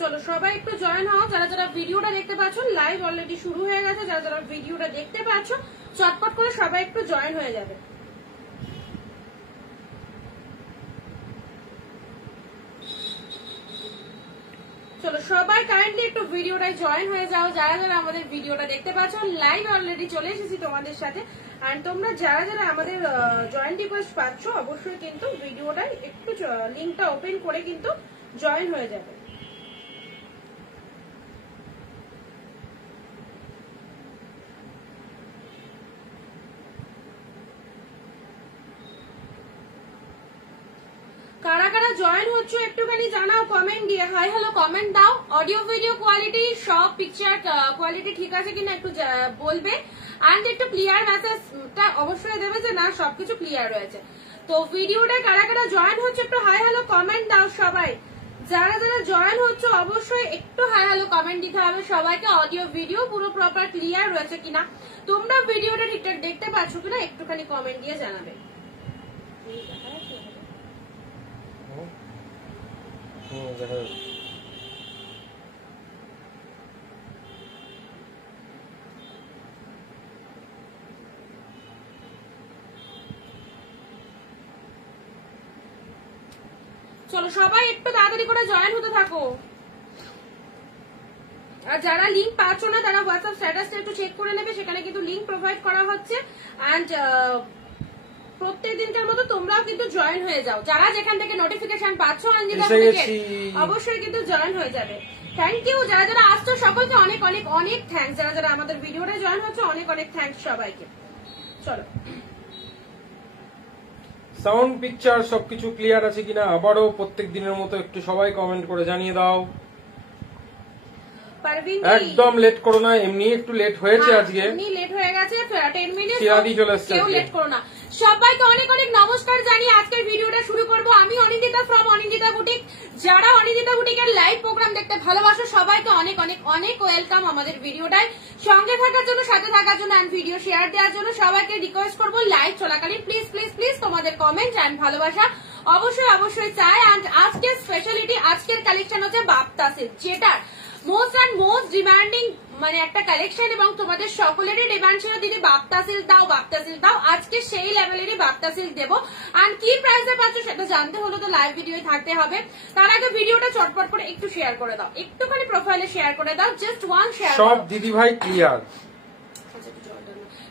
চলো সবাই একটু জয়েন হও, যারা যারা ভিডিওটা দেখতে পাচ্ছ, লাইভ অলরেডি শুরু হয়ে গেছে, যারা যারা ভিডিওটা দেখতে পাচ্ছ চটপট করে সবাই একটু জয়েন হয়ে যাবে। চলো সবাই কাইন্ডলি একটু ভিডিওটায় জয়েন হয়ে যাও, যারা যারা আমাদের ভিডিওটা দেখতে পাচ্ছ। লাইভ অলরেডি চলে এসেছি তোমাদের সাথে। আর তোমরা যারা যারা আমাদের জয়েন রিকোয়েস্ট পাচ্ছ অবশ্যই কিন্তু ভিডিওটায় একটু লিঙ্কটা ওপেন করে কিন্তু জয়েন হয়ে যাবে। কারা কারা জয়েন হচ্ছে একটুখানি জানাও কমেন্ট দিয়ে। হাই হ্যালো কমেন্ট দাও। অডিও ভিডিও কোয়ালিটি সব পিকচার কোয়ালিটি ঠিক আছে কিনা একটু বলবে। এন্ড একটু ক্লিয়ার মেসেজটা অবশ্যই দেবে যে না সবকিছু ক্লিয়ার রয়েছে। তো ভিডিওটা কারা কারা জয়েন হচ্ছে একটু হাই হ্যালো কমেন্ট দাও সবাই। যারা যারা জয়েন হচ্ছে অবশ্যই একটু হাই হ্যালো কমেন্ট দিতে হবে সবাইকে। অডিও ভিডিও পুরো প্রপার ক্লিয়ার রয়েছে কিনা, তোমরা ভিডিওটা ঠিকঠাক দেখতে পাচ্ছ কিনা একটুখানি কমেন্ট দিয়ে জানাবে। চলো সবাই একটু তাড়াতাড়ি করে জয়েন হতে থাকো। আর যারা লিংক পাচ্ছ না তারা হোয়াটসঅ্যাপ স্ট্যাটাসটা একটু চেক করে নেবে, সেখানে কিন্তু লিংক প্রোভাইড করা হচ্ছে। এন্ড প্রত্যেক দিনকার মতো তোমরাও কিন্তু জয়েন হয়ে যাও, যারা যেখান থেকে নোটিফিকেশন পাচ্ছ অবশ্যই কিন্তু জয়েন হয়ে যাবে। থ্যাংক ইউ যারা যারা আসছো সকলকে অনেক অনেক অনেক থ্যাঙ্কস। যারা যারা আমাদের ভিডিওটা জয়েন হচ্ছে অনেক অনেক থ্যাঙ্কস সবাইকে। চলো সাউন্ড পিকচার সবকিছু ক্লিয়ার আছে কিনা আবারও প্রত্যেক দিনের মতো একটু সবাই কমেন্ট করে জানিয়ে দাও। একদম লেট করো না, এমনি একটু লেট হয়েছে আজকে, এমনি লেট হয়ে গেছে 10 মিনিট, শিয়াদি চলে আসছে, কেউ লেট করো না। সবাইকে অনেক অনেক নমস্কার জানিয়ে আজকের ভিডিওটা শুরু করব। আমি অনিন্দিতা ফ্রম অনিন্দিতা বুটিক। যারা অনিন্দিতা বুটিকের লাইভ প্রোগ্রাম দেখতে ভালোবাসো সবাইকে অনেক অনেক অনেক ওয়েলকাম আমাদের ভিডিওটায়। সঙ্গে থাকার জন্য, সাথে থাকার জন্য এন্ড ভিডিও শেয়ার দেওয়ার জন্য সবাইকে রিকোয়েস্ট করবো লাইভ চলাকালীন প্লিজ প্লিজ প্লিজ তোমাদের কমেন্ট এন্ড ভালোবাসা অবশ্যই অবশ্যই চাই। এন্ড আজকের স্পেশালিটি, আজকের কালেকশন হচ্ছে বাপ্তা সিল্ক, যেটার মোস্ট অ্যান্ড মোস্ট ডিমান্ডিং মানে একটা কালেকশন, এবং তোমাদের সকলেরই ডিমান্ড ছিল দিদি বাপ্তা সিল্ক দাও বাপ্তা সিল্ক দাও। আজকে সেই লেভেলেরই বাপ্তা সিল্ক দেবো। আর কি প্রাইসে পাচ্ছ সেটা জানতে হলে তো লাইভ ভিডিও থাকতে হবে। তার আগে ভিডিওটা চটপট করে একটু শেয়ার করে দাও, একটুখানি প্রোফাইলে শেয়ার করে দাও, জাস্ট ওয়ান শেয়ার। সব দিদি ভাই ক্লিয়ার,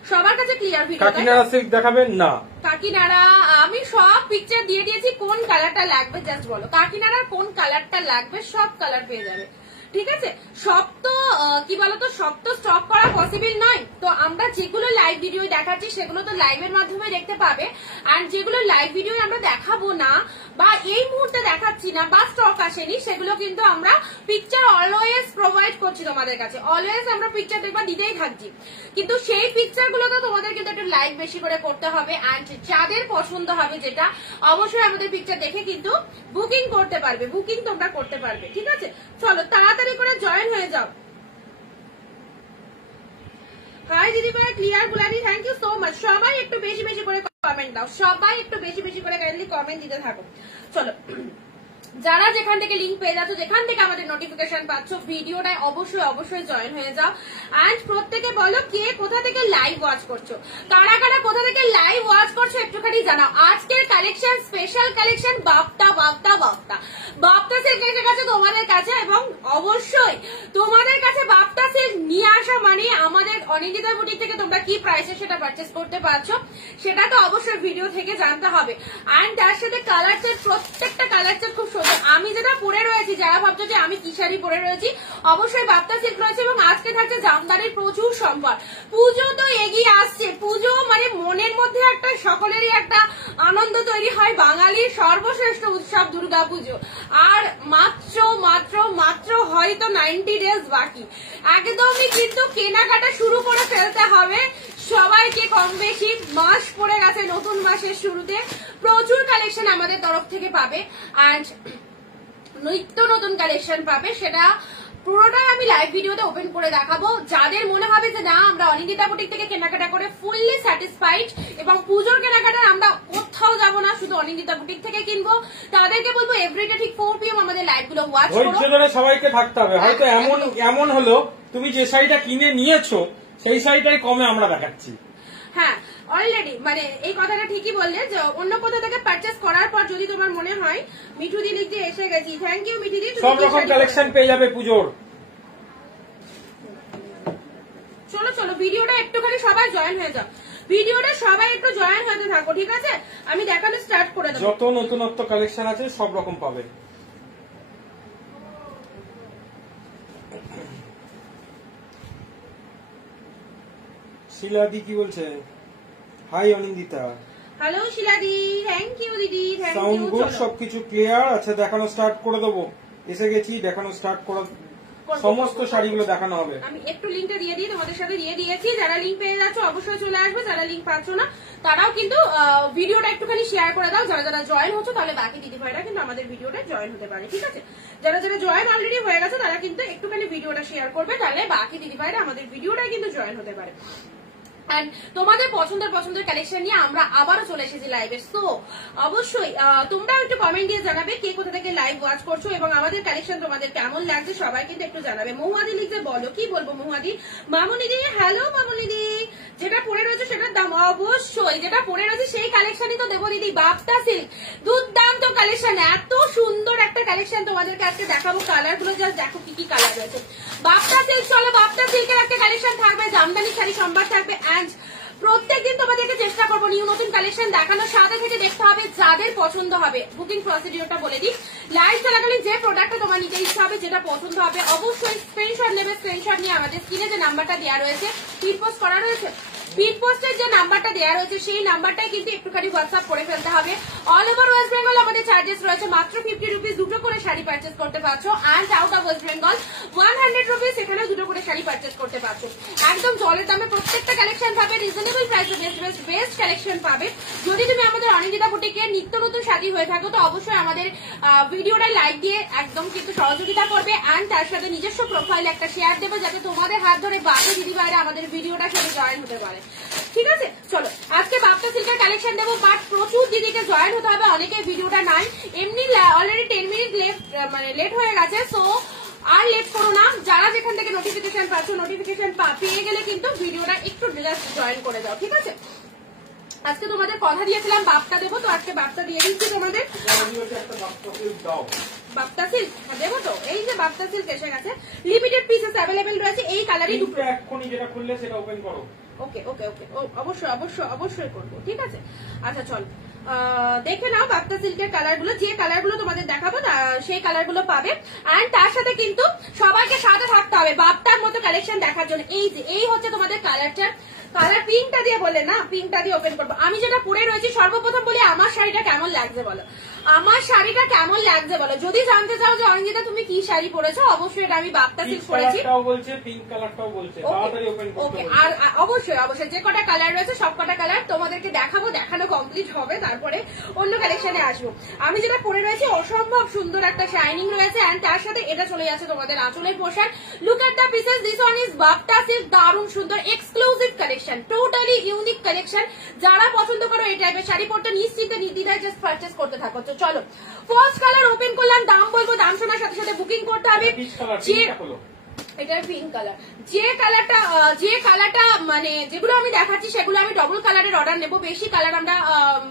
সবার কাছে ক্লিয়ার ভিডিও। কাকিনাড়া সিল্ক দেখাবেন না? কাকিনাড়া আমি সব পিকচার দিয়ে দিয়েছি, কোন কালারটা লাগবে জাস্ট বলো। কাকিনাড়ার কোন কালারটা লাগবে সব কালার পেয়ে যাবে, ঠিক আছে। সব তো কি বলতো, সব তো স্টক করা পসিবল নয়। তো আমরা যেগুলো লাইভ ভিডিও দেখাচ্ছি সেগুলো তো লাইভের মাধ্যমে দেখতে পাবে। আর যেগুলো লাইভ ভিডিও আমরা দেখাবো না বা এই মুহূর্তে দেখাচ্ছি না বা স্টক আসেনি, সেগুলো কিন্তু আমরা পিকচার অলওয়েজ প্রোভাইড করছি তোমাদের কাছে। অলওয়েজ আমরা পিকচার দেখবা দিতেই থাকছি, কিন্তু সেই পিকচার গুলো তো তোমাদের কিন্তু একটু লাইক বেশি করে করতে হবে। অ্যান্ড যাদের পছন্দ হবে যেটা অবশ্যই আমাদের পিকচার দেখে কিন্তু বুকিং করতে পারবে, বুকিং তোমরা করতে পারবে, ঠিক আছে। চলো তাড়াতাড়ি করে জয়েন হয়ে যাও। হাই দিদি ভাই, clear Gulabi, thank you so much. সবাই একটু বেশি বেশি করে কমেন্ট দাও, সবাই একটু বেশি বেশি করে কাইন্ডলি কমেন্ট দিতে থাকো। চলো যারা যেখান থেকে লিঙ্ক পেয়ে যাচ্ছ, যেখান থেকে আমাদের নোটিফিকেশন পাচ্ছ, ভিডিওটায় অবশ্যই অবশ্যই জয়েন হয়ে যাও। এন্ড প্রত্যেকে বলো কে কোথা থেকে লাইভ ওয়াচ করছো, কারা কারা কোথা থেকে লাইভ ওয়াচ করছো একটুখানি জানাও। আজকের collection special collection Bapta Bapta Bapta Bapta silk এসে গেছে তোমাদের কাছে, এবং অবশ্যই তোমাদের কাছে বাপ্তা সিল্ক নিয়ে আসা মানে আমাদের অনিন্দিতা বুটিক থেকে তোমরা কি প্রাইসে সেটা পারচেস করতে পারছো সেটা তো অবশ্যই ভিডিও থেকে জানতে হবে। এন্ড তার সাথে কালার সেট, প্রত্যেকটা কালার সেট খুব সুন্দর। আমি যেটা পরে রয়েছি, যারা ভাবছো যে আমি কি শাড়ি পরে রয়েছি, অবশ্যই বাপ্তা সিল্ক রয়েছে। এবং আজকে থাকছে জামদানির প্রচুর সম্ভার। পুজো তো এগিয়ে আসছে, পুজো মানে মনের মধ্যে একটা সকলেরই একটা আনন্দ তৈরি হয়। বাঙালির সর্বশ্রেষ্ঠ উৎসব দুর্গা পুজো, আর মাত্র মাত্র মাত্র হয়তো 90 ডেজ বাকি। একদমই কিন্তু কেনাকাটা শুরু করে ফেলতে হবে সবাইকে। কম বেশি মাস পড়ে গেছে, নতুন মাসের শুরুতে প্রচুর কালেকশন আমাদের তরফ থেকে পাবে। আর নিত্য নতুন কালেকশন পাবে, সেটা পুরোটাই আমি লাইভ ভিডিওতে ওপেন করে দেখাবো। যাদের মনে হবে যে না আমরা অনিন্দিতা বুটিক থেকে কেনাকাটা করে ফুললি স্যাটিসফাইড এবং পুজোর কেনাকাটা আমরা কোথাও যাবো না, শুধু অনিন্দিতা বুটিক থেকে কিনবো। তাদেরকে বলবো এভরিডে ঠিক 4 PM আমাদের লাইভ গুলো ওয়াচ করো। ধৈর্য ধরে সবাইকে থাকতে হবে। হয়তো এমন হলো তুমি যে শাড়িটা কিনে নিয়েছো সেই শাড়িটাই কমে আমরা দেখাচ্ছি। হ্যাঁ অলরেডি মানে এই কথাটা ঠিকই বললে যে অন্য কোথা থেকে পারচেস করার পর যদি তোমার মনে হয় মিঠুদি লিখতে এসে গেছি, থ্যাংক ইউ মিঠুদি। সব রকম কালেকশন পেয়ে যাবে পুজোর। চলো চলো ভিডিওটা একটুখানি সবাই জয়েন হয়ে যাও, ভিডিওটা সবাই একটু জয়েন হতে থাকো, ঠিক আছে? আমি দেখানো স্টার্ট করে দেবো। যত নতুনত্ব কালেকশন আছে সব রকম পাবে। শিলাদি কি বলছে? হাই অনিন্দিতা। হ্যালো শিলাদি, থ্যাংক ইউ দিদি, থ্যাংক সাউন্ড ইউ। গুড, সবকিছু ক্লিয়ার। আচ্ছা দেখানো স্টার্ট করে দেবো। এসে গেছি, দেখানো স্টার্ট করা, সমস্ত শাড়িগুলো দেখানো হবে। আমি একটু লিঙ্কটা দিয়ে দিই, তোমাদের সাথে দিয়ে দিয়েছি। যারা লিঙ্ক পেয়ে যাচ্ছ অবশ্যই চলে আসবে, যারা লিঙ্ক পাচ্ছ না তারাও কিন্তু ভিডিওটা একটুখানি শেয়ার করে দাও। যারা যারা জয়েন হচ্ছে তাহলে বাকি দিদি ভাইরা কিন্তু আমাদের ভিডিওটা জয়েন হতে পারে, ঠিক আছে? যারা যারা জয়েন অলরেডি হয়ে গেছে তারা কিন্তু একটুখানি ভিডিওটা শেয়ার করবে, তাহলে বাকি দিদি ভাইরা আমাদের ভিডিওটা কিন্তু জয়েন হতে পারে। তোমাদের পছন্দের কালেকশন নিয়ে আমরা আবারও চলে এসেছি লাইভে। সো অবশ্যই তোমরাও একটু কমেন্ট দিয়ে জানাবে কে কোথা থেকে লাইভ ওয়াচ করছো এবং আমাদের কালেকশন তোমাদের কেমন লাগছে, সবাই কিন্তু একটু জানাবে। মহুয়াদি লিখছে বলো, কি বলবো মহুয়াদি? মামুনি দি, হ্যালো মামুনি দি। যেটা পরে রয়েছে সেটার দাম অবশ্যই, যেটা পরে রয়েছে সেই কালেকশনই তো দেবো দিদি। বাপ্তা সিল্ক দুর্দান্ত কালেকশন, এত সুন্দর একটা কালেকশন তোমাদেরকে আজকে দেখাবো। কালার গুলো জাস্ট দেখো কি কি কালার রয়েছে। বাপ্তা সিল্ক, চলো বাপ্তা সিল্কের একটা কালেকশন থাকবে, জামদানি শাড়ি সম্ভার থাকবে। প্রত্যেকদিন তোমাদেরকে চেষ্টা করবো নিউ নতুন কালেকশন দেখানোর, সাথে থেকে দেখতে হবে যাদের পছন্দ হবে। বুকিং প্রসিডিওরটা বলে দিই, লাইভ চলাকালীন যে প্রোডাক্টটা তোমার নিতে ইচ্ছা হবে, যেটা পছন্দ হবে অবশ্যই স্ক্রিনশট নেবে। স্ক্রিনশট নিয়ে আমাদের স্ক্রিনে যে নাম্বারটা দেওয়া রয়েছে, স্পিড পোস্ট করা রয়েছে, স্পিড পোস্টের যে নাম্বারটা দেওয়া রয়েছে সেই নাম্বারটাই কিন্তু একটুখানি হোয়াটসঅ্যাপ করে ফেলতে হবে। অল ওভার ওয়েস্ট বেঙ্গল আমাদের চার্জেস রয়েছে মাত্র 50 রুপিস, দুটো করে শাড়ি পারচেস করতে পারছো। And out of West Bengal 100 rupees, এখানেও দুটো করে শাড়ি পারচেস করতে পারছো। একদম জলের দামে প্রত্যেকটা কালেকশন পাবে, রিজনেবল প্রাইসে বেস্ট কালেকশন পাবে। যদি তুমি আমাদের অনিন্দিতা বুটিকের নিত্য নতুন সাথী হয়ে থাকো তো অবশ্যই আমাদের ভিডিওটা লাইক দিয়ে একদম কিন্তু সহযোগিতা করবে। অ্যান্ড তার সাথে নিজস্ব প্রোফাইল একটা শেয়ার দেবে, যাতে তোমাদের হাত ধরে বাকি দিদি ভাইরা আমাদের ভিডিওটা সাথে জয়েন হতে পারে, ঠিক আছে? চলো আজকে বাপ্তা সিল্কের কালেকশন দেবো, বাট প্রচুর দিদিকে জয়েন হতে হবে, অনেকে ভিডিওটা নাই। এমনি অলরেডি 10 মিনিট লেট হয়ে গেছে। সো আর লেট করো না, যারা যেখান থেকে নোটিফিকেশন পাচ্ছ, নোটিফিকেশন পেয়ে গেলে কিন্তু ভিডিওটা একটু জাস্ট জয়েন করে দাও, ঠিক আছে? আজকে তোমাদের কথা দিয়েছিলাম বাপ্তা দেবো, তো আজকে বাপ্তা দিয়ে দিচ্ছি তোমাদের। বাপ্তা সিল্ক দেবো তো, এই যে বাপ্তা সিল্ক এসে গেছে, লিমিটেড পিসেস অ্যাভেলেবেল রয়েছে এই কালারই দুটো। এক্ষুনি যেটা খুললে সেটা ওপেন করো। ওকে ওকে ওকে, অবশ্যই অবশ্যই অবশ্যই করবো, ঠিক আছে? আচ্ছা চল দেখে নাও বাপ্তা সিল্কের কালার গুলো, যে কালার গুলো তোমাদের দেখাবো সেই কালার গুলো পাবে। অ্যান্ড তার সাথে কিন্তু সবাইকে সাথে থাকতে হবে বাপ্তার মতো কালেকশন দেখার জন্য। এই যে এই হচ্ছে তোমাদের কালারটা, কালার পিঙ্কটা দিয়ে বলে না, পিঙ্কটা দিয়ে ওপেন করবো। আমি যেটা পরে রয়েছি সর্বপ্রথম বলি আমার শাড়িটা কেমন লাগছে বলো, আমার শাড়িটা কেমন লাগছে বলো। যদি জানতে চাও যে অনিন্দিতা তুমি কি শাড়ি পরেছো, অবশ্যই এটা আমি বাপ্তা সিল্ক পরেছি। পিঙ্ক কালারটাও বলছে, তাড়াতাড়ি ওপেন করতে ওকে। আর অবশ্যই অবশ্যই যে কটা কালার রয়েছে সব কটা কালার তোমাদেরকে দেখাবো, দেখানো কমপ্লিট হবে তারপরে অন্য কালেকশনে আসবো। আমি যেটা পরে রয়েছি অসম্ভব সুন্দর একটা শাইনিং রয়েছে। এন্ড তার সাথে এটা চলে যাচ্ছে তোমাদের আঁচলের পোশাক। Look at the pieces, this one is Bapta silk, দারুণ সুন্দর exclusive collection, totally unique collection. যারা পছন্দ করো এই টাইপের শাড়ি পরতে নিশ্চিন্তে নির্দ্বিধায় জাস্ট পারচেস করতে থাকো। তো চলো ফার্স্ট কালার ওপেন করলাম, দাম বলবো, দাম শোনার সাথে সাথে বুকিং করতে হবে। এটা পিঙ্ক কালার, যে কালারটা মানে যেগুলো আমি দেখাচ্ছি সেগুলো আমি ডবল কালারের অর্ডার নেবো, বেশি কালার আমরা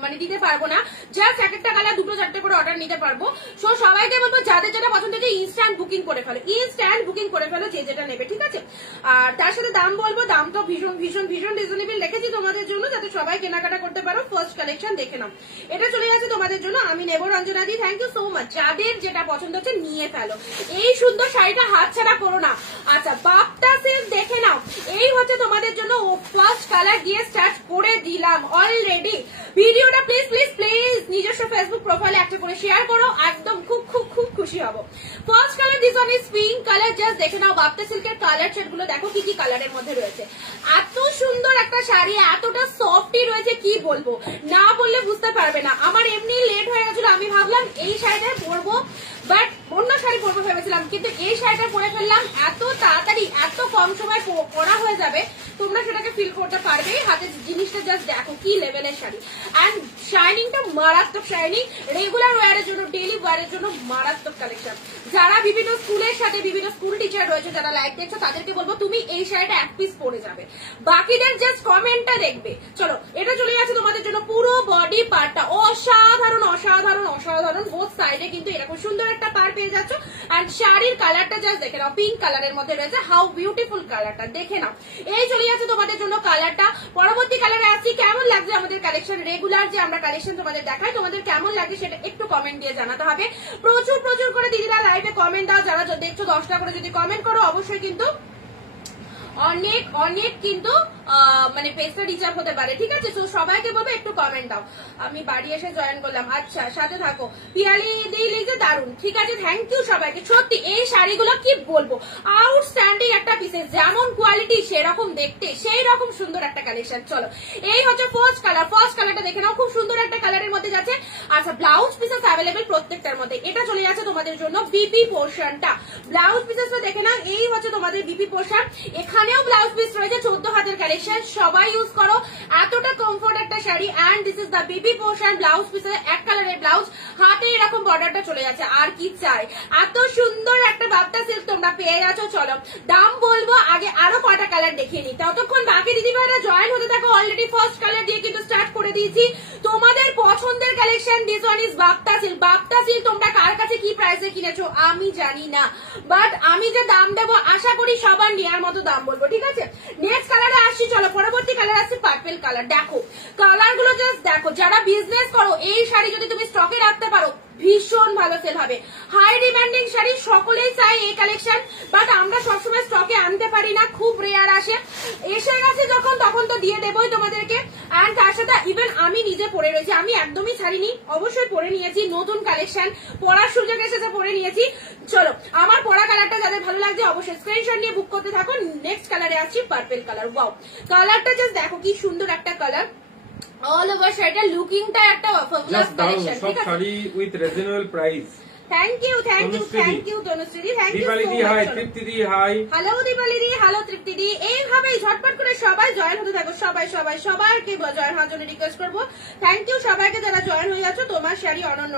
মানে দিতে পারবো না, জাস্ট এক একটা কালার 2-4 করে অর্ডার নিতে পারবো। সো সবাইকে বলবো যাদের যেটা পছন্দ হচ্ছে ইনস্ট্যান্ট বুকিং করে ফেলো, ইনস্ট্যান্ট বুকিং করে ফেলো যে যেটা নেবে, ঠিক আছে? আর তার সাথে দাম বলবো, দাম তো ভীষণ ভীষণ ভীষণ রিজনেবল রেখেছি তোমাদের জন্য, যাতে সবাই কেনাকাটা করতে পারো। ফার্স্ট কালেকশন দেখে নাও, এটা চলে যাচ্ছে তোমাদের জন্য। আমি নেবো রঞ্জনা দি, থ্যাংক ইউ সো মাচ। যাদের যেটা পছন্দ হচ্ছে নিয়ে ফেলো, এই সুন্দর শাড়িটা হাতছাড়া করো না। আচ্ছা বাপ্তা সিল্ক দেখে নাও, এই হচ্ছে তোমাদের জন্য ফার্স্ট কালার দিয়ে স্টার্ট করে দিলাম অলরেডি। ভিডিওটা প্লিজ প্লিজ প্লিজ নিজস্ব ফেসবুক প্রোফাইলে একটা করে শেয়ার করো, একদম খুব খুব খুব খুশি হব। First colour this one is pink colour, just দেখে নাও বাপ্তা সিল্কের কালার সেট গুলো দেখো কি কি কালারের মধ্যে রয়েছে। এত সুন্দর একটা শাড়ি, এতটা সফটই রয়েছে কি বলবো, না বললে বুঝতে পারবে না। আমার এমনি লেট হয়ে গেছিল, আমি ভাবলাম এই শাড়িটা পরবো বাট অন্য শাড়ি পরবো ভেবেছিলাম, কিন্তু এই শাড়িটা পরে ফেললাম, এত তাড়াতাড়ি এত কম সময় পরা হয়ে যাবে, তোমরা সেটাকে ফিল করতে পারবে। হাতে জিনিসটা জাস্ট দেখো কি লেভেলের শাড়ি, অ্যান্ড শাইনিংটা মারাত্মক শাইনিং, রেগুলার ওয়ারের জন্য, ডেইলি ওয়ারের জন্য মারাত্মক কালেকশন। যারা বিভিন্ন স্কুলের সাথে বিভিন্ন স্কুল টিচার রয়েছে, যারা লাইভ দেখছো, তাদেরকে বলবো তুমি এই শাড়িটা এক পিস পরে যাবে, বাকিদের জাস্ট কমেন্টটা দেখবে। চলো, এটা চলে যাচ্ছে তোমাদের জন্য পুরো বডি পার্টটা অসাধারণ অসাধারণ অসাধারণ, বোথ সাইডে কিন্তু এরকম সুন্দর একটা পার পেয়ে যাচ্ছ। অ্যান্ড শাড়ির কালারটা জাস্ট দেখে নাও, পিঙ্ক কালারের মধ্যে রয়েছে, হাউ বিউটিফুল কালারটা দেখে নাও। এই চলে যাচ্ছে তোমাদের জন্য কালারটা। পরবর্তী কালারে আসছি, কেমন লাগছে আমাদের কালেকশন, রেগুলার যে আমরা কালেকশন তোমাদের দেখাই, তোমাদের কেমন লাগে সেটা একটু কমেন্ট দিয়ে জানাতে হবে। প্রচুর প্রচুর করে দিদিরা লাইভে কমেন্ট দাও, যারা দেখছো 10টা করে যদি কমেন্ট করো অবশ্যই কিন্তু অনেক অনেক কিন্তু মানে পেজটা রিচার্জ হতে পারে, ঠিক আছে? তো সবাইকে বলবো একটু কমেন্ট দাও। আমি বাড়ি এসে জয়েন করলাম, আচ্ছা সাথে থাকো। পিয়ালি দিই লিখে দারুন, ঠিক আছে, থ্যাংক ইউ সবাইকে। সত্যি এই শাড়িগুলো কি বলবো, আউটস্ট্যান্ডিং একটা পিসেস, যেমন কোয়ালিটি সেরকম দেখতে, সেই রকম সুন্দর একটা কালেকশন। চলো, এই হচ্ছে ফার্স্ট কালার, ফার্স্ট কালারটা দেখে নাও, খুব সুন্দর একটা কালারের মধ্যে যাচ্ছে। আচ্ছা, ব্লাউজ পিসেস অ্যাভেলেবেল প্রত্যেকটার মধ্যে। এটা চলে যাচ্ছে তোমাদের জন্য বিপি পোর্শনটা, ব্লাউজ পিসেসটা দেখে নাও, এই হচ্ছে তোমাদের বিপি পোর্শন। এখানেও ব্লাউজ পিস রয়েছে, 14 হাতের কালেকশন, সবাই ইউজ করো, এতটা কমফোর্ট একটা sari. And this is the BP portion, blouse পিসের এক কালারের ব্লাউজ, হাতে এরকম বর্ডারটা চলে যাচ্ছে। আর কি চাই, এত সুন্দর একটা বাপ্তা সিল্ক তোমরা পেয়ে যাচ্ছ। চলো দাম বলবো, আগে আরো কয়টা কালার দেখিয়ে নি, ততক্ষণ বাকি দিদিভাইরা জয়েন হতে থাকো। অলরেডি ফার্স্ট কালার দিয়ে কিন্তু স্টার্ট করে দিয়েছি তোমাদের পছন্দের collection. This one is Bapta silk. Bapta silk তোমরা কার কাছে কি প্রাইসে কিনেছো আমি জানি না, বাট আমি যে দাম দেবো আশা করি সবার নেওয়ার মতো দাম বলবো, ঠিক আছে? নেক্সট কালারে আসছি, চলো পরবর্তী কালার আছে পার্পল কালার। দেখো কালার গুলো জাস্ট দেখো, যারা বিজনেস করো এই শাড়ি যদি তুমি স্টকে রাখতে পারো ভীষণ ভালো সেল হবে। হাই ডিমান্ডিং শাড়ি, সকলেই চাই এই কালেকশন, বাট আমরা সবসময় স্টকে আনতে পারি না, খুব রেয়ার আসে। এসে গেছে যখন তখন তো দিয়ে দেবই তোমাদেরকে। আর তার সাথে ইভেন আমি নিজে পরে রয়েছি, আমি একদমই ছাড়িনি, অবশ্যই পরে নিয়েছি, নতুন কালেকশন পরার সুযোগ এসেছে, পরে নিয়েছি। চলো, আমার পরা কালারটা যাদের ভালো লাগছে অবশ্যই স্ক্রিনশট নিয়ে বুক করতে থাকো। নেক্সট কালারে আসছি পার্পল কালার। ওয়াও, কালারটা জাস্ট দেখো কি সুন্দর একটা কালার, অল ওভার শাড়িটা লুকিংটা একটা ফাবুলাস কালেকশন, ঠিক আছে? Sari with reasonable price. Thank you thank you thank you Tanushree, thank you Dipali দি হাই, তৃপ্তি দি হাই, হ্যালো দীপালি দি, হ্যালো তৃপ্তি দি। এইভাবেই ঝটপট করে সবাই জয়েন হতে থাকো, সবাই সবাই সবাইকে জয়েন হওয়ার জন্য রিকোয়েস্ট করবো। থ্যাংক ইউ সবাইকে যারা জয়েন হয়ে যাচ্ছ। তোমার শাড়ি অনন্য,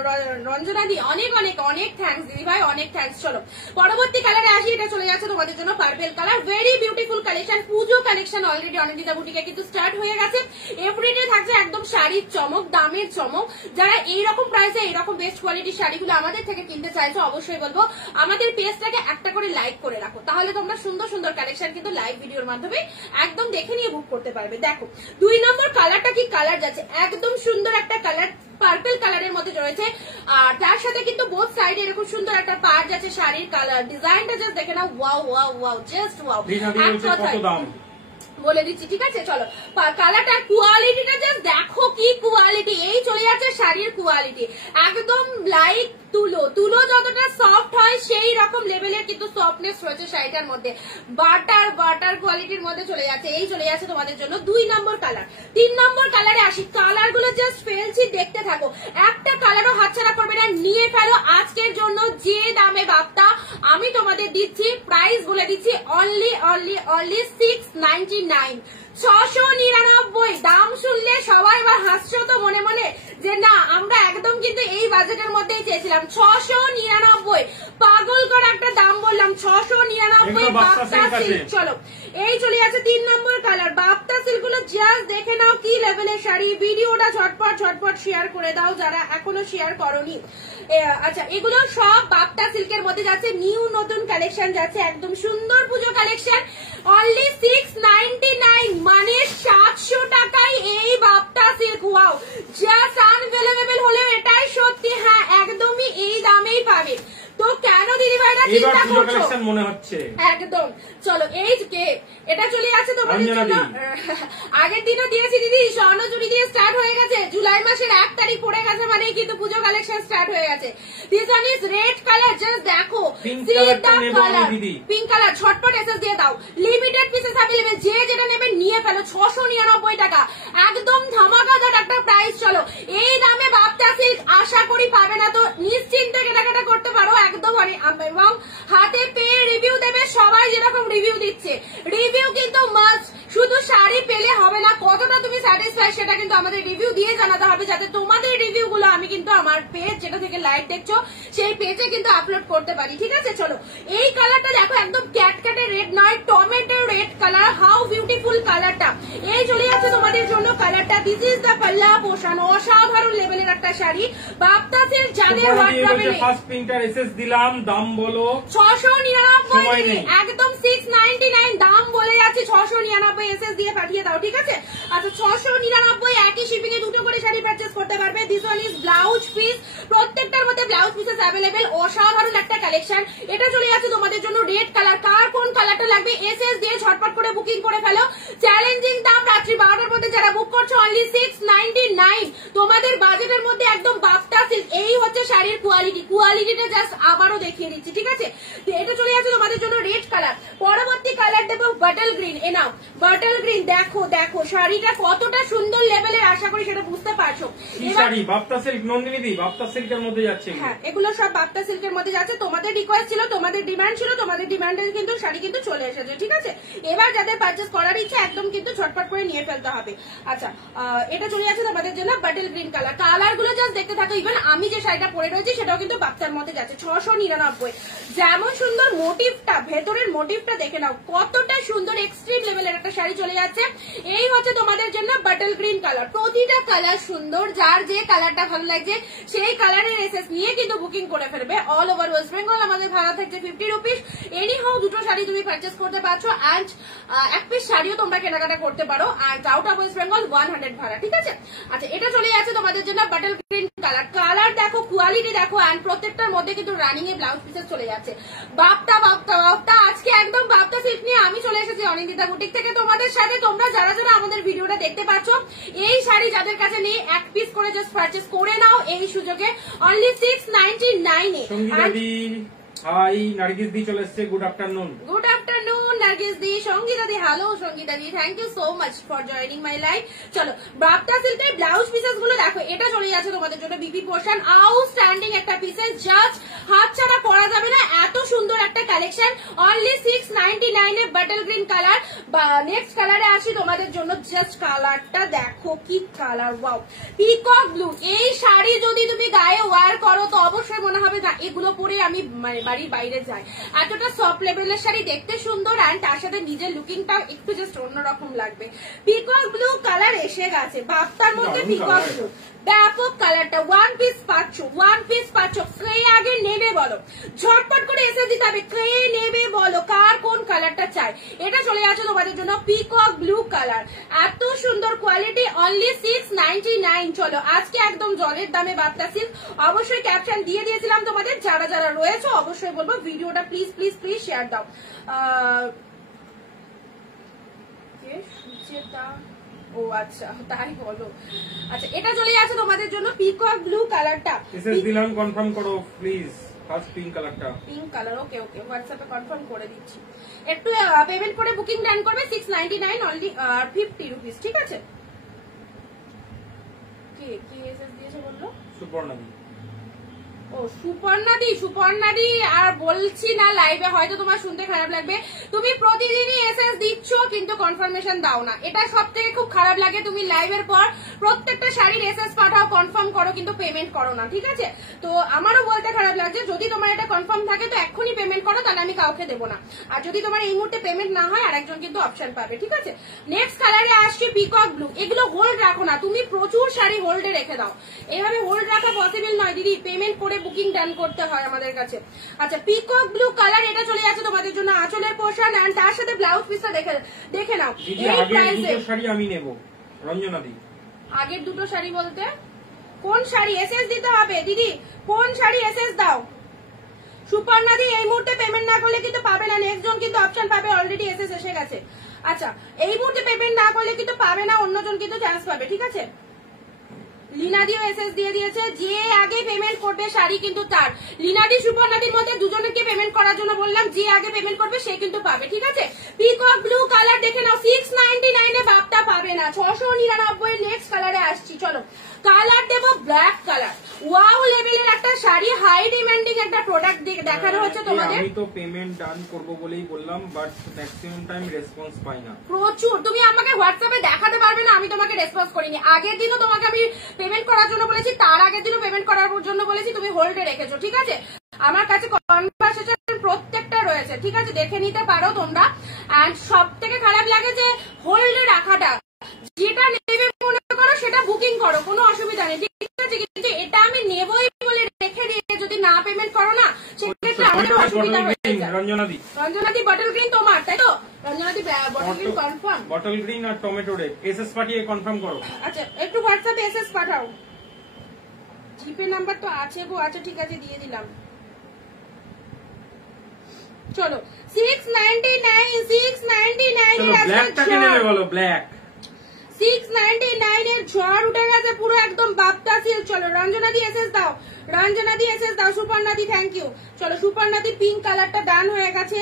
রঞ্জনা দি অনেক অনেক অনেক থ্যাংকস দিদি ভাই, অনেক থ্যাংকস। চলো পরবর্তী কালারে আসি, এটা চলে যাচ্ছে তোমাদের জন্য purple colour, very beautiful collection, পুজো কালেকশন অলরেডি অনিন্দিতা বুটিকে কিন্তু স্টার্ট হয়ে গেছে। এভরিডে থাকছে একদম শাড়ির চমক, দামের চমক। যারা এইরকম প্রাইসে এইরকম বেস্ট কোয়ালিটির শাড়িগুলো আমাদের থেকে কিনতে চাইছো অবশ্যই বলবো আমাদের পেজটাকে একটা করে লাইক করে রাখো, তাহলে তোমরা সুন্দর সুন্দর কালেকশন কিন্তু লাইভ ভিডিওর মাধ্যমে একদম দেখে নিয়ে বুক করতে পারবে। দেখো 2 নম্বর কালারটা কি কালার যাচ্ছে, একদম সুন্দর একটা কালার, পার্পল কালারের মধ্যে রয়েছে। আর তার সাথে কিন্তু বোথ সাইডে এরকম সুন্দর একটা পার যাচ্ছে। শাড়ির কালার ডিজাইনটা জাস্ট দেখে নাও, wow wow wow, just wow. কত দাম বলে দিচ্ছি, ঠিক আছে? চলো, কালারটার কোয়ালিটিটা জাস্ট দেখো কি কোয়ালিটি, এই চলে যাচ্ছে শাড়ির কোয়ালিটি, একদম লাইক তুলো, তুলো যতটা সফট হয় সেই রকম লেভেলের কিন্তু সফটনেস রয়েছে শাড়িটার মধ্যে, বাটার বাটার কোয়ালিটির মধ্যে চলে যাচ্ছে। এই চলে যাচ্ছে তোমাদের জন্য 2 নম্বর কালার। 3 নম্বর কালারে আসি, কালার গুলো জাস্ট ফেলছি, দেখতে থাকো, একটা কালারও হাতছাড়া করবে না, নিয়ে ফেলো আজকের জন্য যে দামে বাপ্তা আমি তোমাদের দিচ্ছি। প্রাইস বলে দিচ্ছি, অনলি অনলি অনলি 699, 699। দাম শুনলে সবাই এবার হাসছো তো মনে মনে যে না, আমরা একদম কিন্তু এই বাজেটের মধ্যেই চেয়েছিলাম। 699, পাগল করা একটা দাম বললাম, 699 বাপ্তা সিল্ক। চলো, এই চলে যাচ্ছে 3 নম্বর কালার, বাপ্তা সিল্ক গুলো জাস্ট দেখে নাও কি লেভেলের শাড়ি। ভিডিওটা ঝটপট ঝটপট শেয়ার করে দাও যারা এখনো শেয়ার করোনি। আচ্ছা, এগুলো সব বাপ্তা সিল্কের মধ্যে যাচ্ছে, নিউ নতুন কালেকশন যাচ্ছে, একদম সুন্দর পুজো কালেকশন। অনলি 699, মানে 700 টাকায় এই বাপ্তা সিল্ক। ওয়াও, জাস্ট আনভেলেবেল হলেও এটাই সত্যি, হ্যাঁ একদমই এই দামেই পাবে। তো কেন দিদি ভাইরা চিন্তা করছো, মনে হচ্ছে একদম। চলো, এই এটা চলে যাচ্ছে তোমাদের জন্য, আগের দিনও দিয়েছি দিদি, স্বর্ণচুরি দিয়ে স্টার্ট হয়ে গেছে, জুলাই মাসের 1 তারিখ পড়ে গেছে, মানে কিন্তু পুজো কালেকশন স্টার্ট হয়ে গেছে। This one is red colour, just দেখো, পিঙ্ক কালার, ঝটপট এসএস দিয়ে দাও, লিমিটেড পিসেস अवेलेबल, যে যেটা নেবে নিয়ে ফেলো। 699 টাকা, একদম ধামাকাদার একটা প্রাইস। চলো, এই দামে বাপ্তা সিল্ক আশা করি পাবে না, তো নিশ্চিন্তে কেনাকাটা করতে পারো, একদম করে এবং হাতে পেয়ে রিভিউ দেবে, সবাই যেরকম রিভিউ দিচ্ছে। রিভিউ কিন্তু মাস্ট, শুধু শাড়ি পেলে হবে না, কতটা তুমি স্যাটিসফাই সেটা কিন্তু আমাদের রিভিউ দিয়ে জানাতে হবে, যাতে তোমাদের রিভিউ গুলো আমি কিন্তু আমার পেজ যেটা থেকে লাইভ দেখছো সেই পেজে কিন্তু আপলোড করতে পারি। ঠিক আছে, চলো এই কালারটা দেখো, একদম ক্যাটক্যাটে রেড নয়, tomato red colour, how beautiful কালারটা। এই চলে যাচ্ছে তোমাদের জন্য কালারটা। দিস ইজ দ্য পাল্লা পোর্শন, অসাধারণ লেভেলের একটা শাড়ি। বাপ্তাসের যাদের হোয়াটসঅ্যাপে ফার্স্ট প্রিন্টার এসএস দিলাম, দাম বলো 699, একদম 699 দাম বলে যাচ্ছে, 699 এসএস দিয়ে পাঠিয়ে দাও। ঠিক আছে, আচ্ছা 699 একই শিপিং এ দুটো করে শাড়ি পারচেজ করতে পারবে। This one is blouse piece, প্রত্যেকটার মধ্যে ব্লাউজ পিসেস অ্যাভেলেবেল, অসাধারণ একটা কালেকশন। এটা চলে যাচ্ছে তোমাদের জন্য রেড কালার। কার কোন কালারটা লাগবে এসএস দিয়ে ঝটপট করে বুকিং করে ফেলো। চ্যালেঞ্জিং দাম, রাত্রি 12টার মধ্যে যারা বুক করছো অনলি 699, তোমাদের বাজেটের মধ্যে একদম বাফটা সিল্ক। এই হচ্ছে শাড়ির কোয়ালিটি, কোয়ালিটিটা জাস্ট আবারও দেখিয়ে দিচ্ছি। ঠিক আছে, এটা চলে যাচ্ছে তোমাদের জন্য রেড কালার। পরবর্তী কালার দেবো বাটল গ্রিন। এ নাও বাটল গ্রিন, দেখো দেখো শাড়িটা কতটা সুন্দর লেভেলের, আশা করি সেটা বুঝতে পারছো। শাড়ি বাপ্তা সিল্ক, নন্দিনী দি বাপ্তা সিল্কের মধ্যে যাচ্ছে। হ্যাঁ, এগুলো সব বাপ্তা সিল্কের মধ্যে যাচ্ছে। তোমাদের রিকোয়েস্ট ছিল, তোমাদের ডিমান্ড ছিল, তোমাদের ডিমান্ডে কিন্তু শাড়ি কিন্তু চলে এসেছে। ঠিক আছে, এবার যাদের পারচেজ করার ইচ্ছা একদম কিন্তু ঝটপট করে নিয়ে ফেলতে হবে। আচ্ছা, এটা চলে যাচ্ছে তোমাদের জন্য বাটল গ্রিন কালার। কালার গুলো জাস্ট দেখতে থাকো। ইভেন আমি যে শাড়িটা পরে রয়েছি সেটাও কিন্তু বাপ্তার মধ্যে যাচ্ছে। 699, যেমন সুন্দর মোটিভটা, ভেতরের মোটিভটা দেখে নাও কতটা সুন্দর, এক্সট্রিম লেভেলের একটা শাড়ি চলে যাচ্ছে। এই হচ্ছে তোমাদের জন্য বাটল গ্রিন কালার। প্রতিটা কালার সুন্দর, যার যে কালারটা ভালো লাগছে সেই কালারের এসএস নিয়ে কিন্তু বুকিং করে ফেলবে। অল ওভার ওয়েস্ট বেঙ্গল আমাদের ভাড়া থাকছে 50 রুপিস। এনি হাউ দুটো শাড়ি তুমি পারচেস করতে পারছো, অ্যান্ড এক পিস শাড়িও তোমরা কেনাকাটা করতে পারো, আর আউট অফ ওয়েস্ট বেঙ্গল 100 ভাড়া। ঠিক আছে, আচ্ছা এটা চলে যাচ্ছে তোমাদের জন্য বাটল গ্রিন কালার। কালার দেখো, কোয়ালিটি দেখো, অ্যান্ড প্রত্যেকটার মধ্যে কিন্তু রানিং এ ব্লাউজ পিসেস চলে যাচ্ছে। বাপ্তা বাপ্তা বাপ্তা, আজকে একদম বাপ্তা সিল্ক নিয়ে আমি চলে এসেছি অনিন্দিতা বুটিক থেকে তোমাদের সাথে। তোমরা যারা যারা আমাদের ভিডিওটা দেখতে পাচ্ছ, এই শাড়ি যাদের কাছে নেই এক পিস করে জাস্ট পারচেস করে নাও এই সুযোগে, অনলি 699 এ। হাই নার্গিস দি চলে এসেছে, good afternoon. Good afternoon Nargis দি, সঙ্গীতা দি, হ্যালো সঙ্গীতা দি, thank you so much for joining my live. চলো বাপ্তা সিল্কের ব্লাউজ পিসেস গুলো দেখো, এটা চলে যাচ্ছে তোমাদের জন্য বিপি পোর্শন, আউটস্ট্যান্ডিং একটা পিসেস, জাস্ট হাত ছাড়া করা যাবে না, এত সুন্দর একটা কালেকশন। অনলি 699 এ বাটল গ্রিন কালার। নেক্সট কালারে আসি তোমাদের জন্য, জাস্ট কালারটা দেখো কি কালার, ওয়াও পিকক ব্লু। এই শাড়ি যদি তুমি গায়ে ওয়ার করো তো অবশ্যই মনে হবে না এগুলো পরে আমি মানে বাড়ির বাইরে যায়। এতটা সফট লেভেলের শাড়ি, দেখতে সুন্দর, অ্যান্ড তার সাথে নিজের লুকিংটা একটু জাস্ট অন্যরকম লাগবে। পিকক ব্লু কালার এসে গেছে বাপ্তার মধ্যে, পিকক ব্লু ব্যাপক কালারটা। ওয়ান পিস পাচ্ছ, ওয়ান পিস পাচ্ছ। কে আগে নেবে বলো, ঝটপট করে এসে দিতে হবে। কে নেবে বলো, কার কোন কালারটা চাই। এটা চলে যাচ্ছে তোমাদের জন্য পিকক ব্লু কালার, এত সুন্দর কোয়ালিটি, অনলি 699। চলো আজকে একদম জলের দামে বাপ্তা সিল্ক। অবশ্যই ক্যাপশন দিয়ে দিয়েছিলাম তোমাদের, যারা যারা রয়েছে অবশ্যই বলবো ভিডিওটা প্লিজ প্লিজ প্লিজ শেয়ার দাও। ও আচ্ছা তাই বলো। আচ্ছা এটা চলে যাচ্ছে তোমাদের জন্য পিকক ব্লু কালারটা, এসএস দিলাম, কনফার্ম করো প্লিজ। ফার্স্ট পিঙ্ক কালারটা, পিঙ্ক কালার। ওকে ওকে, হোয়াটসঅ্যাপে কনফার্ম করে দিচ্ছি। একটু পেমেন্ট করে বুকিং ডান করবে, 699 অনলি 50 রুপিস। ঠিক আছে, কি কি এসএস দিয়েছে বললো? সুপর্ণাদি। ও সুপর্ণাদি, সুপর্ণাদি আর বলছি না লাইভে, হয়তো তোমার শুনতে খারাপ লাগবে। তুমি প্রতিদিনই এসএস দিচ্ছ কিন্তু কনফার্মেশন দাও না, এটা সব থেকে খুব খারাপ লাগে। তুমি লাইভের পর প্রত্যেকটা শাড়ির এসএস পাঠাও, কনফার্ম করো, কিন্তু পেমেন্ট করো না। ঠিক আছে, তো আমারও বলতে খারাপ লাগছে। যদি তোমার এটা কনফার্ম থাকে তো এক্ষুনি পেমেন্ট করো, তাহলে আমি কাউকে দেবো না। আর যদি তোমার এই মুহূর্তে পেমেন্ট না হয় আরেকজন কিন্তু অপশন পাবে। ঠিক আছে, নেক্সট কালারে আসছি পিকক ব্লু। এগুলো হোল্ড রাখো না, তুমি প্রচুর শাড়ি হোল্ডে রেখে দাও, এইভাবে হোল্ড রাখা পসিবল নয় দিদি, পেমেন্ট করে বুকিং ডান করতে হয় আমাদের কাছে। আচ্ছা পিকক ব্লু কালার, এটা চলে যাচ্ছে তোমাদের জন্য আঁচলের পোর্শন, এন্ড তার সাথে ব্লাউজ পিসটা দেখে নাও। এই প্রাইসে শাড়ি আমি নেব। রঞ্জনা দি, আগের দুটো শাড়ি বলতে কোন শাড়ি এসএস দিতে হবে দিদি, কোন শাড়ি এসএস দাও? সুপর্ণা দি এই মুহূর্তে পেমেন্ট না করলে কিন্তু পাবে না, নেক্সট জন কিন্তু অপশন পাবে, অলরেডি এসএস এসে গেছে। আচ্ছা এই মুহূর্তে পেমেন্ট না করলে কিন্তু পাবে না, অন্যজন কিন্তু চান্স পাবে। ঠিক আছে, লিনাদিও এসএস দিয়ে দিয়েছে, যে আগে পেমেন্ট করবে শাড়ি কিন্তু তার। লিনাদি সুপর্ণাদির মধ্যে দুজনকে পেমেন্ট করার জন্য বললাম, যে আগে পেমেন্ট করবে সে কিন্তু পাবে। ঠিক আছে, পিকক ব্লু কালার দেখে নাও, 699 এ বাপটা পাবে না, 699 নেক্সট কালারে আসছি। চলো কালার দেবো ব্ল্যাক কালার, ওয়াও লেভেলের একটা শাড়ি, হাই ডিমান্ডিং একটা প্রোডাক্ট দেখানো হচ্ছে তোমাদের। আমি তো পেমেন্ট ডান করব বলেই বললাম, বাট ম্যাক্সিমাম টাইম রেসপন্স পাই না। প্রচুর, তুমি আমাকে হোয়াটসঅ্যাপে দেখাতে পারবে না আমি তোমাকে রেসপন্স করিনি। আগের দিনও তোমাকে আমি পেমেন্ট করার জন্য বলেছি, তার আগের দিনও পেমেন্ট করার জন্য বলেছি, তুমি হোল্ডে রেখেছো। ঠিক আছে, আমার কাছে কনভারসেশন প্রত্যেকটা রয়েছে, ঠিক আছে, দেখে নিতে পারো তোমরা। এন্ড সব থেকে খারাপ লাগে যে হোল্ডে রাখাটা, যেটা নেবে মনে করো সেটা বুকিং করো, কোনো অসুবিধা নেই, ঠিক আছে, কিন্তু এটা আমি নেবই বলে রেখে দিয়ে যদি না পেমেন্ট করো না সেক্ষেত্রে আমাদের অসুবিধা হয়ে যায়। রঞ্জনাদি বটল গ্রিন তোমার, তাই তো? রঞ্জনাদি bottle green confirm, bottle green আর টমেটো রেড এসএস পাঠিয়ে কনফার্ম করো। আচ্ছা একটু হোয়াটসঅ্যাপে এসএস পাঠাও, জিপে নাম্বার তো আছে গো। আচ্ছা ঠিক আছে, দিয়ে দিলাম। চলো 699 চলো ব্ল্যাকটা কিনে নেবে, বলো ব্ল্যাক। 699 এর ঝড় উঠে গেছে পুরো একদম বাপ্তা সিল। চলো রঞ্জনাদি এসএস দাও, রঞ্জনাদি এসএস দাও, সুপর্ণাদি থ্যাংক ইউ। চলো সুপর্ণাদি পিঙ্ক কালারটা ডান হয়ে গেছে,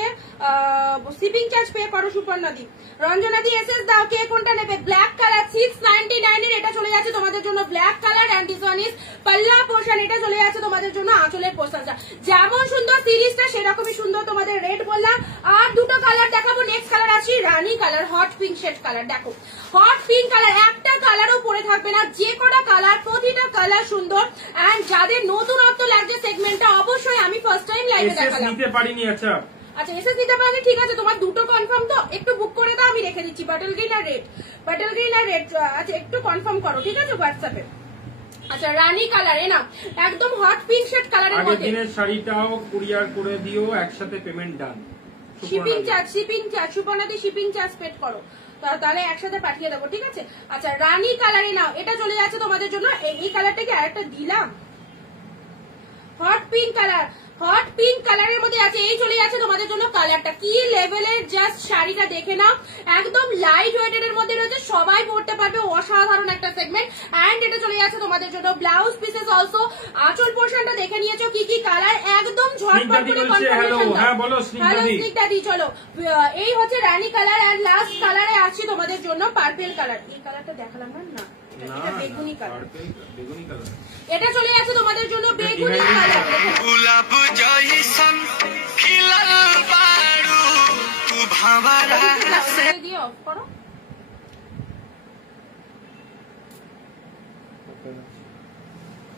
শিপিং চার্জ পে করো সুপর্ণাদি। রঞ্জনাদি এসএস দাও, কে কোনটা নেবে? ব্ল্যাক কালার 699 এর, এটা চলে যাচ্ছে তোমাদের জন্য black colour. And this one is পাল্লা পোর্শন, এটা চলে যাচ্ছে তোমাদের জন্য আঁচলের পোর্শনটা। যেমন সুন্দর সিরিজটা সেরকমই সুন্দর তোমাদের রেড বললাম। আর দুটো কালার দেখাবো, নেক্সট কালার আসি rani colour, hot pink shade colour. দেখো হট পিঙ্ক কালার, একটা কালারও পরে থাকবে না, যে কটা কালার প্রতিটা কালার সুন্দর। এন্ড যাদের নতুনত্ব লাগছে সেগমেন্টটা, অবশ্যই আমি ফার্স্ট টাইম লাইভে দেখালাম। নিতে পারিনি। আচ্ছা আচ্ছা এসএস নিতে পারলে ঠিক আছে, তোমার দুটো কনফার্ম তো, একটু বুক করে দাও, আমি রেখে দিচ্ছি। বাটল গ্রিন আর রেড, বাটল গ্রিন আর রেড, আচ্ছা একটু কনফার্ম করো, ঠিক আছে, হোয়াটসঅ্যাপে। আচ্ছা রানী কালার, না একদম হট পিঙ্ক শেড কালারের মধ্যে। আগের দিনের শাড়িটাও কুরিয়ার করে দিও, একসাথে পেমেন্ট ডান। শিপিং চার্জ সুপর্ণাদি শিপিং চার্জ পেড করো, তাহলে একসাথে পাঠিয়ে দেবো, ঠিক আছে। আচ্ছা রানী কালারে নাও, এটা চলে যাচ্ছে তোমাদের জন্য। এই কালারটাকে আরেকটা দিলাম, hot pink colour, hot pink কালারের মধ্যে আছে, এই চলে যাচ্ছে তোমাদের জন্য কালারটা। কি লেভেলের জাস্ট শাড়িটা দেখে নাও, একদম লাইট ওয়েটেড এর মধ্যে রয়েছে, সবাই পরতে পারবে, অসাধারণ একটা সেগমেন্ট। এন্ড এটা চলে যাচ্ছে তোমাদের জন্য ব্লাউজ পিসেস অলসো। আঁচল পোর্শনটা দেখে নিয়েছো কি কি কালার, একদম ঝটপট করে কনফার্মেশন দাও। হ্যালো স্নিগ্ধাদি, চলো এই হচ্ছে রানী কালার। এন্ড লাস্ট কালারে আসছি তোমাদের জন্য পার্পল কালার। এই কালারটা দেখালাম না, এটা বেগুনি কালার, এটা চলে যাচ্ছে তোমাদের জন্য বেগুনি কালার। গোলাপ জয়সন খিলাল বাড়ু তু ভাবারা সে দিয়ে অফ করো।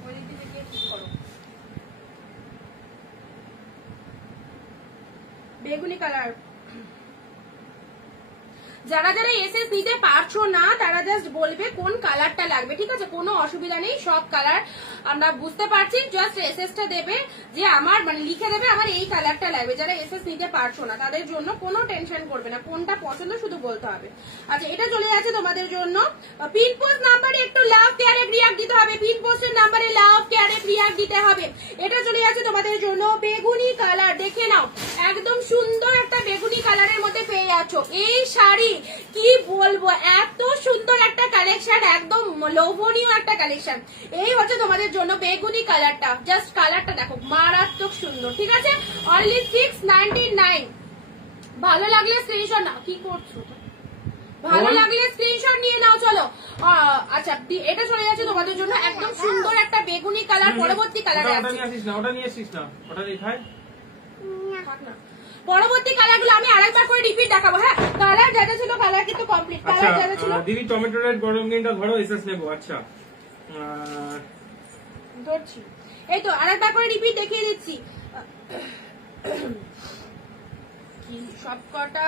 ওই দিকে গিয়ে ঠিক করো, বেগুনি কালার। যারা যারা এসএস নিতে পারছো না তারা জাস্ট বলবে কোন কালারটা লাগবে, ঠিক আছে, কোনো অসুবিধা নেই, সব কালার আমরা বুঝতে পারছি। জাস্ট এসএসটা দেবে, যে আমার মানে লিখে দেবে আমার এই কালারটা লাগবে। যারা এসএস নিতে পারছো না তাদের জন্য কোনো টেনশন করবে না, কোনটা পছন্দ শুধু বলতে হবে। আচ্ছা এটা চলে যাচ্ছে তোমাদের জন্য পিন পোস্ট নাম্বারে একটু লাভ কেয়ারে রিয়াক্ট দিতে হবে, পিন পোস্টের নাম্বারে লাভ কেয়ারে রিয়াক্ট দিতে হবে। এটা চলে যাচ্ছে তোমাদের জন্য বেগুনি কালার, দেখে নাও একদম সুন্দর একটা বেগুনি কালারের মধ্যে পেয়ে যাচ্ছ এই শাড়ি। কি বলবো, এত সুন্দর একটা কালেকশন, একদম লোভনীয় একটা কালেকশন। এই হচ্ছে তোমাদের জন্য বেগুনি কালারটা, জাস্ট কালারটা দেখো মারাত্মক সুন্দর, ঠিক আছে। অনলি 699। ভালো লাগলে স্ক্রিনশট নাও, কি করছো, ভালো লাগলে স্ক্রিনশট নিয়ে নাও। চলো আচ্ছা এটা চলে যাচ্ছে তোমাদের জন্য একদম সুন্দর একটা বেগুনি কালার। পরবর্তী কালারে আছে, ওটা নিয়ে আসিস না, ওটা দেখাই না। পরবর্তী কালারগুলো আমি আরেকবার করে রিপিট দেখাবো। হ্যাঁ কালার যা যা ছিল কালার কিন্তু কমপ্লিট, কালার যা যা ছিল। দিদি টমেটো রেড গরম গ্রিনটা ধরো, এসএস নেবো। আচ্ছা ধরছি, এই তো আরেকবার করে রিপিট দেখিয়ে দিচ্ছি। কি সবকটা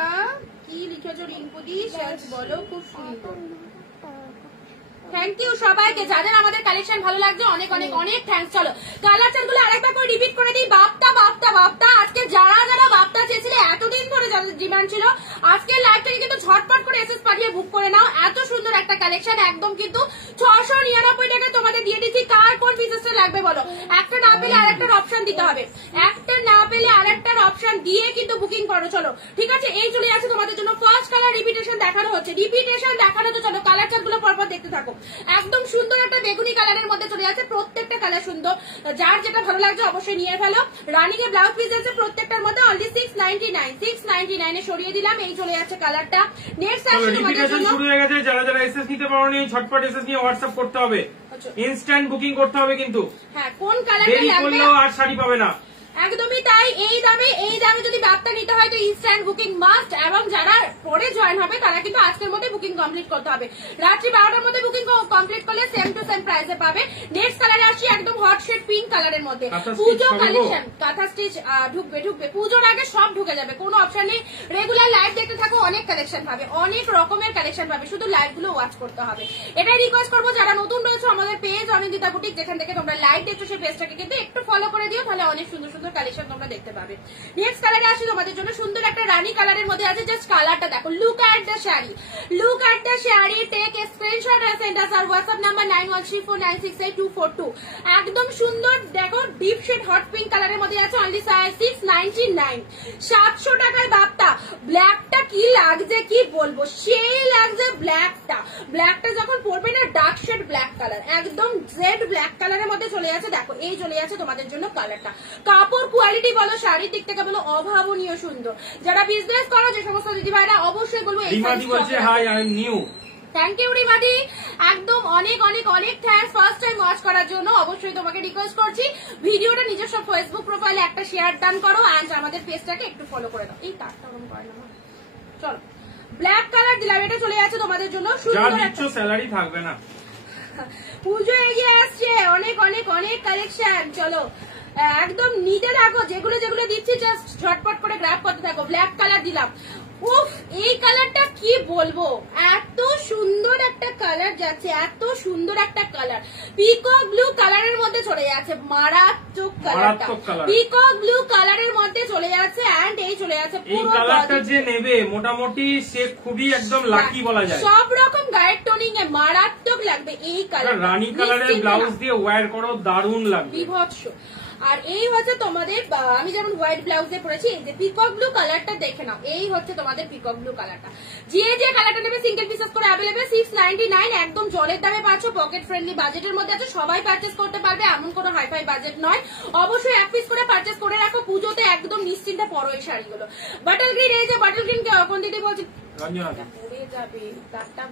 কি লিখেছো রিঙ্কুদি, সার্চ বলো, খুব সুন্দর। থ্যাংক ইউ সবাইকে, যাদের আমাদের কালেকশন ভালো লাগছে অনেক অনেক অনেক থ্যাংকস। চলো কালার চার্টগুলো আরেকবার করে রিপিট করে দিই। বাপ্তা বাপ্তা বাপ্তা, আজকে যারা যারা বাপ্তা চেয়েছিলে, এতদিন ধরে যাদের ডিমান্ড ছিল, আজকে লাইভটাকে কিন্তু ঝটপট করে এসএস পাঠিয়ে বুক করে নাও। এত সুন্দর একটা কালেকশন, একদম কিন্তু 699 টাকা তোমাদের দিয়ে দিচ্ছি। কার কোন পিসেসটা লাগবে বলো, একটা না পেলে আরেকটার অপশন দিতে হবে, একটা না পেলে আরেকটার অপশন দিয়ে কিন্তু বুকিং করো। চলো ঠিক আছে, এই চলে যাচ্ছে তোমাদের জন্য ফার্স্ট কালার রিপিটেশন দেখানো হচ্ছে, রিপিটেশন দেখানো তো। চলো কালার চার্টগুলো পরপর দেখতে থাকো। একদম সুন্দর একটা বেগুনি কালারের মধ্যে চলে যাচ্ছে, প্রত্যেকটা কালার সুন্দর, যার যেটা ভালো লাগছে অবশ্যই নিয়ে ফেলো। রানীকে ব্লাউজ পিস আছে প্রত্যেকটার মধ্যে অনলি 699 এ সরিয়ে দিলাম। এই চলে যাচ্ছে কালারটা। নেক্সট আসছে তোমাদের জন্য শুরু হয়ে গেছে, যারা যারা এসএস নিতে পারোনি ঝটপট এসএস নিয়ে হোয়াটসঅ্যাপ করতে হবে, ইনস্ট্যান্ট বুকিং করতে হবে কিন্তু। হ্যাঁ, কোন কালারটা দেরি লাগবে করলেও আর শাড়ি পাবে না। একদমই তাই। এই দামে যদি বার্তা নিতে হয় তো ইনস্ট্যান্ট বুকিং মাস্ট, এবং যারা পরে জয়েন হবে তারা কিন্তু আজকের মধ্যে বুকিং কমপ্লিট করতে হবে। রাত্রি 12টার মধ্যে বুকিং কমপ্লিট করলে সেম টু সেম প্রাইসে পাবে। নেক্সট কালারে আসি একদম হট শেড পিঙ্ক কালারের মধ্যে, পুজো কালেকশন। কাঁথা স্টিচ ঢুকবে, পুজোর আগে সব ঢুকে যাবে, কোনো অপশন নেই। রেগুলার লাইভ দেখতে থাকো, অনেক কালেকশন পাবে, অনেক রকমের কালেকশন পাবে, শুধু লাইভ গুলো ওয়াচ করতে হবে। এটাই রিকোয়েস্ট করবো, যারা নতুন রয়েছে আমাদের পেজ অনিন্দিতা বুটিক, যেখান থেকে তোমরা লাইভ দেখছো সেই পেজটাকে কিন্তু একটু ফলো করে দিও, তাহলে অনেক সুন্দর সুন্দর কালেকশন তোমরা দেখতে পাবে। নেক্সট কালারে আসি তোমাদের জন্য সুন্দর একটা রানী কালারের মধ্যে আছে। জাস্ট কালারটা দেখো, look at the sari, look at the sari. Take a screenshot and send us our WhatsApp number 9134968242। একদম সুন্দর দেখো, ডিপ শেড হট পিঙ্ক কালারের মধ্যে আছে অনলি 699, 700 টাকায় বাপ্তা। ব্ল্যাকটা কি লাগছে কি বলবো, সেই লাগছে ব্ল্যাকটা। ব্ল্যাকটা যখন পরবে না, ডার্ক শেড ব্ল্যাক কালার, একদম জেড ব্ল্যাক কালারের মধ্যে চলে যাচ্ছে। দেখো এই চলে যাচ্ছে তোমাদের জন্য কালারটা। কাপড় কোয়ালিটি বলো, শাড়ির দিক থেকে বলো, অভাবনীয় সুন্দর। যারা বিজনেস করো, যে সমস্ত দিদি ভাইরা, অবশ্যই বলবো রিমাদি বলছে hi, I am new. Thank you রিমাদি, একদম অনেক অনেক অনেক থ্যাঙ্কস ফার্স্ট টাইম ওয়াচ করার জন্য। অবশ্যই তোমাকে রিকোয়েস্ট করছি ভিডিওটা নিজস্ব ফেসবুক প্রোফাইলে একটা শেয়ার ডান করো, এন্ড আমাদের পেজটাকে একটু ফলো করে দাও। এই তারটা ওরকম করে না, চলো ব্ল্যাক কালার দিলাম, এটা চলে যাচ্ছে তোমাদের জন্য সুন্দর একটা। স্যালারি থাকবে না, পুজো এগিয়ে আসছে, অনেক অনেক অনেক কালেকশন। চলো একদম নিতে থাকো, যেগুলো যেগুলো দিচ্ছি জাস্ট ঝটপট করে গ্র্যাব করতে থাকো। ব্ল্যাক কালার দিলাম, উফ এই কালারটা কি বলবো, এত সুন্দর একটা কালার যাচ্ছে, এত সুন্দর একটা কালার। পিকক ব্লু কালারের মধ্যে চলে যাচ্ছে, মারাত্মক কালারটা, পিকক ব্লু কালারের মধ্যে চলে যাচ্ছে। এন্ড এই চলে যাচ্ছে এই কালারটা যে নেবে মোটামুটি সে খুবই একদম লাকি বলা যায়। সব রকম গায়ের টোনিং এ মারাত্মক লাগবে এই কালার। রানী কালারের ব্লাউজ দিয়ে ওয়্যার করো, দারুণ লাগবে, বিভৎস। আর এই হচ্ছে তোমাদের, আমি যেমন হোয়াইট ব্লাউজে পরেছি, এই যে পিকক ব্লু কালারটা দেখে নাও, এই হচ্ছে তোমাদের পিকক ব্লু কালারটা। যে যে কালারটা নেবে সিঙ্গেল পিসেস করে অ্যাভেলেবেল, 699, একদম জলের দামে পাচ্ছ, পকেট ফ্রেন্ডলি বাজেটের মধ্যে আছে, সবাই পারচেস করতে পারবে, এমন কোনো হাইফাই বাজেট নয়। অবশ্যই এক পিস করে পারচেস করে রাখো, পুজোতে একদম নিশ্চিন্তে পরো এই শাড়িগুলো। বাটল গ্রিন, এই যে বাটল গ্রিন কোন দিদি বলছি যাবে, তারটা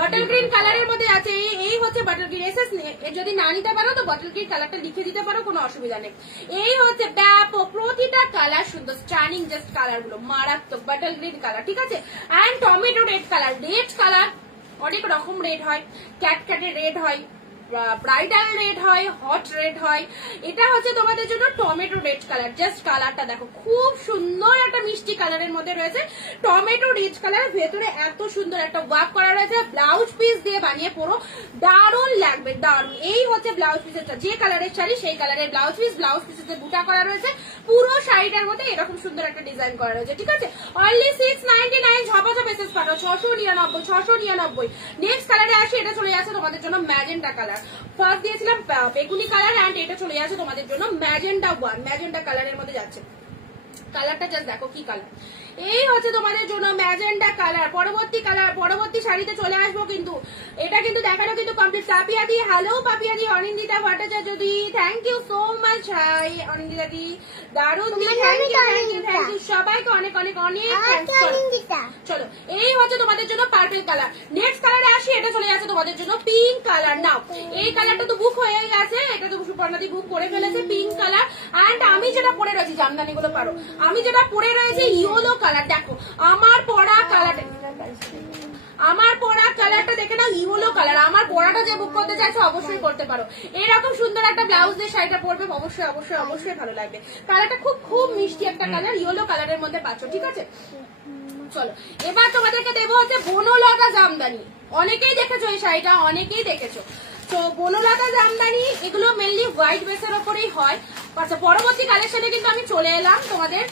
বাটল গ্রিন কালারের মধ্যে আছে, এই হচ্ছে বাটল গ্রিন। এসএস যদি না নিতে পারো তো বাটল গ্রিন কালারটা লিখে দিতে পারো, কোনো অসুবিধা নেই। এই হচ্ছে ব্যাপক, প্রতিটা কালার সুন্দর, স্টানিং জাস্ট কালার গুলো মারাত্মক। বাটল গ্রিন কালার, ঠিক আছে। And tomato red colour, red colour অনেক রকম রেড হয়, ক্যাটক্যাটে রেড হয়, ব্রাইডাল রেড হয়, হট রেড হয়। এটা হচ্ছে তোমাদের জন্য টমেটো রেড কালার। জাস্ট কালারটা দেখো, খুব সুন্দর একটা মিষ্টি কালারের মধ্যে রয়েছে, টমেটো রেড কালার। ভেতরে এত সুন্দর একটা ওয়ার্ক করা রয়েছে, ব্লাউজ পিস দিয়ে বানিয়ে পরো, দারুণ লাগবে, দারুণ। এই হচ্ছে ব্লাউজ পিসেরটা, যে কালারের শাড়ি সেই কালারের ব্লাউজ পিস, ব্লাউজ পিসের বুটা করা রয়েছে, পুরো শাড়িটার মধ্যে এরকম সুন্দর একটা ডিজাইন করা রয়েছে, ঠিক আছে। অনলি 699, ঝপাঝপ মেসেজ পাঠাও, 699, 699। নেক্সট কালারে আসি, এটা চলে যাচ্ছে তোমাদের জন্য ম্যাজেন্টা কালার। ফার্স্ট দিয়েছিলাম বেগুনি কালার, এন্ড এটা চলে যাচ্ছে তোমাদের জন্য ম্যাজেন্টা 1, ম্যাজেন্টা কালারের মধ্যে যাচ্ছে। কালারটা জাস্ট দেখো কি কালার, এই হচ্ছে তোমাদের জন্য ম্যাজেন্টা কালার। পরবর্তী শাড়িতে চলে আসবো, কিন্তু এটা কিন্তু দেখানো কিন্তু কমপ্লিট। পাপিয়া দি, হ্যালো পাপিয়া দি, অনিন্দিতা ভট্টাচার্য দি, thank you so much. Hi Anindita দি, দারুণ দি, থ্যাংক ইউ সবাইকে অনেক অনেক অনেক চলো এই হচ্ছে তোমাদের জন্য পার্পল কালার। নেক্সট কালারে আসি, এটা চলে যাচ্ছে তোমাদের জন্য পিঙ্ক কালার। নাও এই কালারটা তো বুক হয়ে গেছে, এটা তো সুপর্ণাদি বুক করে ফেলেছে, পিঙ্ক কালার। এন্ড আমি যেটা পরে রয়েছি, জামদানি গুলো পারো, আমি যেটা পরে রয়েছে ইয়েলো কালার। দেখো আমার পরা কালারটা দেখে না, ইয়েলো কালার। আমার পরাটা যে বুক করতে চাইছো অবশ্যই করতে পারো। এরকম সুন্দর একটা ব্লাউজ দিয়ে শাড়িটা পরবে, অবশ্যই অবশ্যই অবশ্যই ভালো লাগবে। কালারটা খুব খুব মিষ্টি একটা কালার, ইয়েলো কালারের মধ্যে পাচ্ছ, ঠিক আছে। চলো এবার তোমাদেরকে দেবো হচ্ছে বনলতা জামদানি। অনেকেই দেখেছো এই শাড়িটা, অনেকেই দেখেছো। তো বনলতা জামদানি এগুলো মেনলি হোয়াইট বেসের ওপরেই হয়। আচ্ছা, পরবর্তী কালেকশনে কিন্তু আমি চলে এলাম তোমাদের,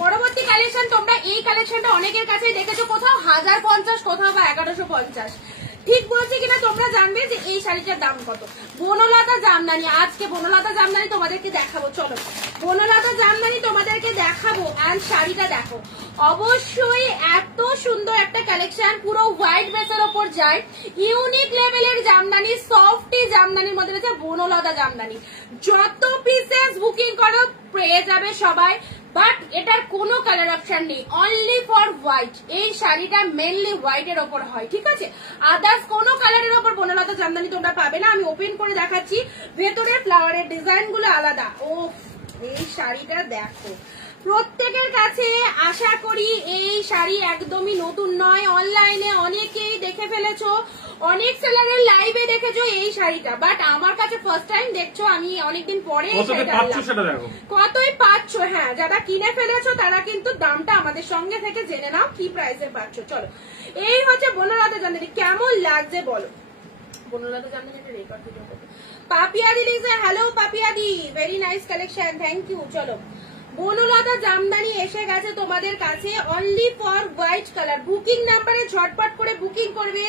পরবর্তী কালেকশন। তোমরা এই কালেকশনটা অনেকের কাছে দেখেছো, কোথাও 1050, কোথাও বা 1150। ঠিক বলছি কিনা তোমরা জানবে যে এই শাড়িটার দাম কত। বনলতা জামদানি, আজকে বনলতা জামদানি তোমাদেরকে দেখাবো। চলো বনলতা জামদানি তোমাদেরকে দেখাবো। এন্ড শাড়িটা দেখো, অবশ্যই এত সুন্দর একটা কালেকশন, পুরো হোয়াইট বেসের ওপর যায়, ইউনিক লেভেলের জামদানি, সফটি জামদানির মধ্যে রয়েছে বনলতা জামদানি। যত পিসেস বুকিং করো পেয়ে যাবে সবাই, বাট এটার কোনো কালার অপশন নেই, অনলি ফর হোয়াইট। এই শাড়িটা মেনলি হোয়াইট এর ওপর হয়, ঠিক আছে? আদার্স কোনো কালারের ওপর বনলতা জামদানি তোমরা পাবে না। আমি ওপেন করে দেখাচ্ছি, ভেতরের ফ্লাওয়ারের ডিজাইন গুলো আলাদা। ও এই শাড়িটা দেখো, প্রত্যেকের কাছে আশা করি এই শাড়ি একদমই নতুন নয়। অনলাইনে অনেকেই দেখে ফেলেছো, অনেক সেলারের লাইভে দেখেছো এই শাড়িটা, বাট আমার কাছে ফার্স্ট টাইম দেখছো। আমি অনেকদিন পরে কতই পাচ্ছ। হ্যাঁ, যারা কিনে ফেলেছো তারা কিন্তু দামটা আমাদের সঙ্গে থেকে জেনে নাও কি প্রাইসে পাচ্ছ। চলো, এই হচ্ছে বনলতা জামদানি। কেমন লাগছে বলো? বনলতা জামদানি একটা রেকর্ড ভিডিও করতে। পাপিয়া দি লিখছে হ্যালো পাপিয়া দি, very nice collection, thank you. চলো, বনলতা জামদানি এসে গেছে তোমাদের কাছে, only for white colour. Booking নাম্বারে ঝটপট করে বুকিং করবে।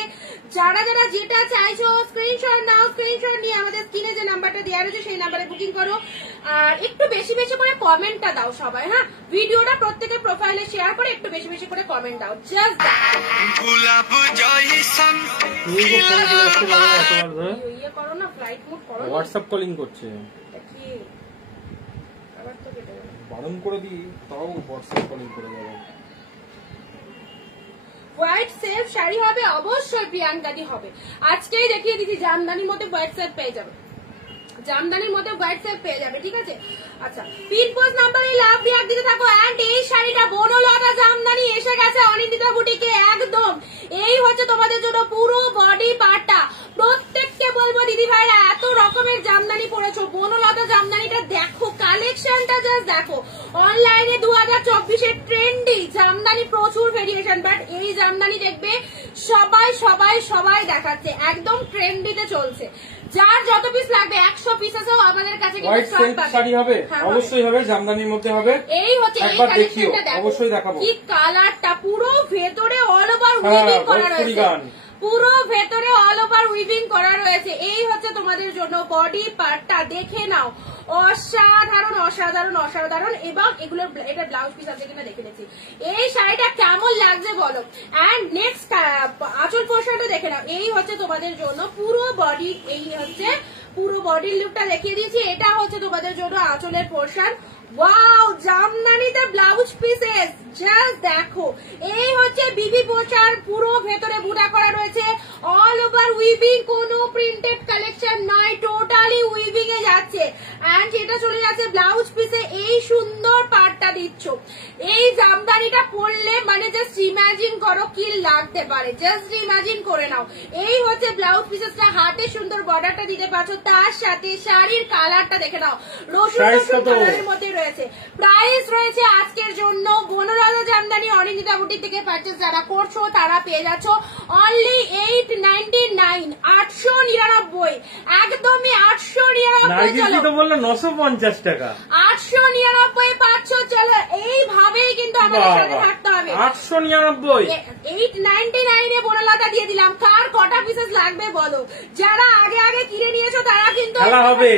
যারা যারা যেটা চাইছো স্ক্রিনশট নাও, স্ক্রিনশট নিয়ে আমাদের স্ক্রিনে যে নাম্বারটা দেওয়া রয়েছে সেই নাম্বারে বুকিং করো। আর একটু বেশি বেশি করে কমেন্টটা দাও সবাই। হ্যাঁ, ভিডিওটা প্রত্যেকের প্রোফাইলে শেয়ার করে একটু বেশি বেশি করে কমেন্ট দাও। জাস্ট ইয়ে করো না, ফ্লাইট মোড করো, হোয়াটসঅ্যাপ কলিং করছে, বারণ করে দিই তাও হোয়াটসঅ্যাপ কলিং করে যাবে। হোয়াইট সেলফ শাড়ি হবে অবশ্যই, প্রিয়াঙ্কা দি হবে। আজকেই দেখিয়ে দিচ্ছি, জামদানির মধ্যে হোয়াইট সেলফ পেয়ে যাবে, জামদানির মধ্যে হোয়াইট সেলফ পেয়ে যাবে, ঠিক আছে? আচ্ছা, পিন পোস্ট নাম্বারে লাভ দিয়ে দিতে থাকো। এন্ড এই শাড়িটা বনলতা জামদানি এসে গেছে অনিন্দিতা বুটিকে, একদম এই হচ্ছে তোমাদের জন্য পুরো বডি পার্টটা। প্রত্যেককে বলবো দিদি ভাইরা, এত রকমের জামদানি পরেছো, বনলতা জামদানিটা দেখো, কালেকশনটা জাস্ট দেখো। অনলাইনে 2024-এর ট্রেন্ডি জামদানি প্রচুর ভেরিয়েশন, বাট এই জামদানি দেখবে সবাই সবাই সবাই দেখাচ্ছে, একদম ট্রেন্ডিতে চলছে। যার যত পিস লাগবে 100 পিসেসও আমাদের কাছে হোয়াইট সিল্ক শাড়ি হবে, অবশ্যই হবে, জামদানির মধ্যে হবে। এই হচ্ছে একবার দেখিও, অবশ্যই দেখাবো। কি কালারটা, পুরো ভেতরে অল ওভার উইভিং করা রয়েছে, পুরো ভেতরে অল ওভার উইভিং করা রয়েছে। এই হচ্ছে তোমাদের জন্য বডি পার্টটা, দেখে নাও, অসাধারণ অসাধারণ অসাধারণ। এবং এগুলো এটা ব্লাউজ পিস আছে কিনা দেখে নিচ্ছি। এই শাড়িটা কেমন লাগছে বলো। এন্ড নেক্সট আঁচল পোর্শনটা দেখে নাও। এই হচ্ছে তোমাদের জন্য পুরো বডি, এই হচ্ছে পুরো বডির লুকটা দেখিয়ে দিয়েছি। এটা হচ্ছে তোমাদের জন্য আঁচলের পোর্শন। ওয়াও, জামদানিতে ব্লাউজ পিসেস জাস্ট দেখো। এই হচ্ছে বিবি পোশাক, পুরো ভেতরে বুটা করা রয়েছে, অল ওভার উইভিং, কোনো প্রিন্টেড কালেকশন নয়, টোটালি উইভিং এ যাচ্ছে। এন্ড এটা চলে যাচ্ছে ব্লাউজ পিসে, এই সুন্দর পার্টটা দিচ্ছ। এই জামদানিটা পরলে মানে জাস্ট ইমাজিন করো কি লাগতে পারে, জাস্ট ইমাজিন করে নাও। এই হচ্ছে ব্লাউজ পিসেসটা, হাতে সুন্দর বর্ডারটা দিতে পারছো, তার সাথে শাড়ির কালারটা দেখে নাও, রসুন রসুন কালারের মধ্যে রয়েছে। প্রাইস রয়েছে আজকের জন্য বনলতা জামদানি অনিন্দিতা বুটিক থেকে পারচেজ যারা করছো তারা পেয়ে যাচ্ছ অনলি 899, 899, একদমই 899। তো বললো 950 টাকা, 899 পাচ্ছ। চলো, এইভাবেই কিন্তু আমাদের সাথে থাকতে হবে। 899, 899 এ বনলতা দিয়ে দিলাম। কার কটা পিসেস লাগবে বলো? যারা আগে আগে কিনে নিয়েছো তারা কিন্তু হবে,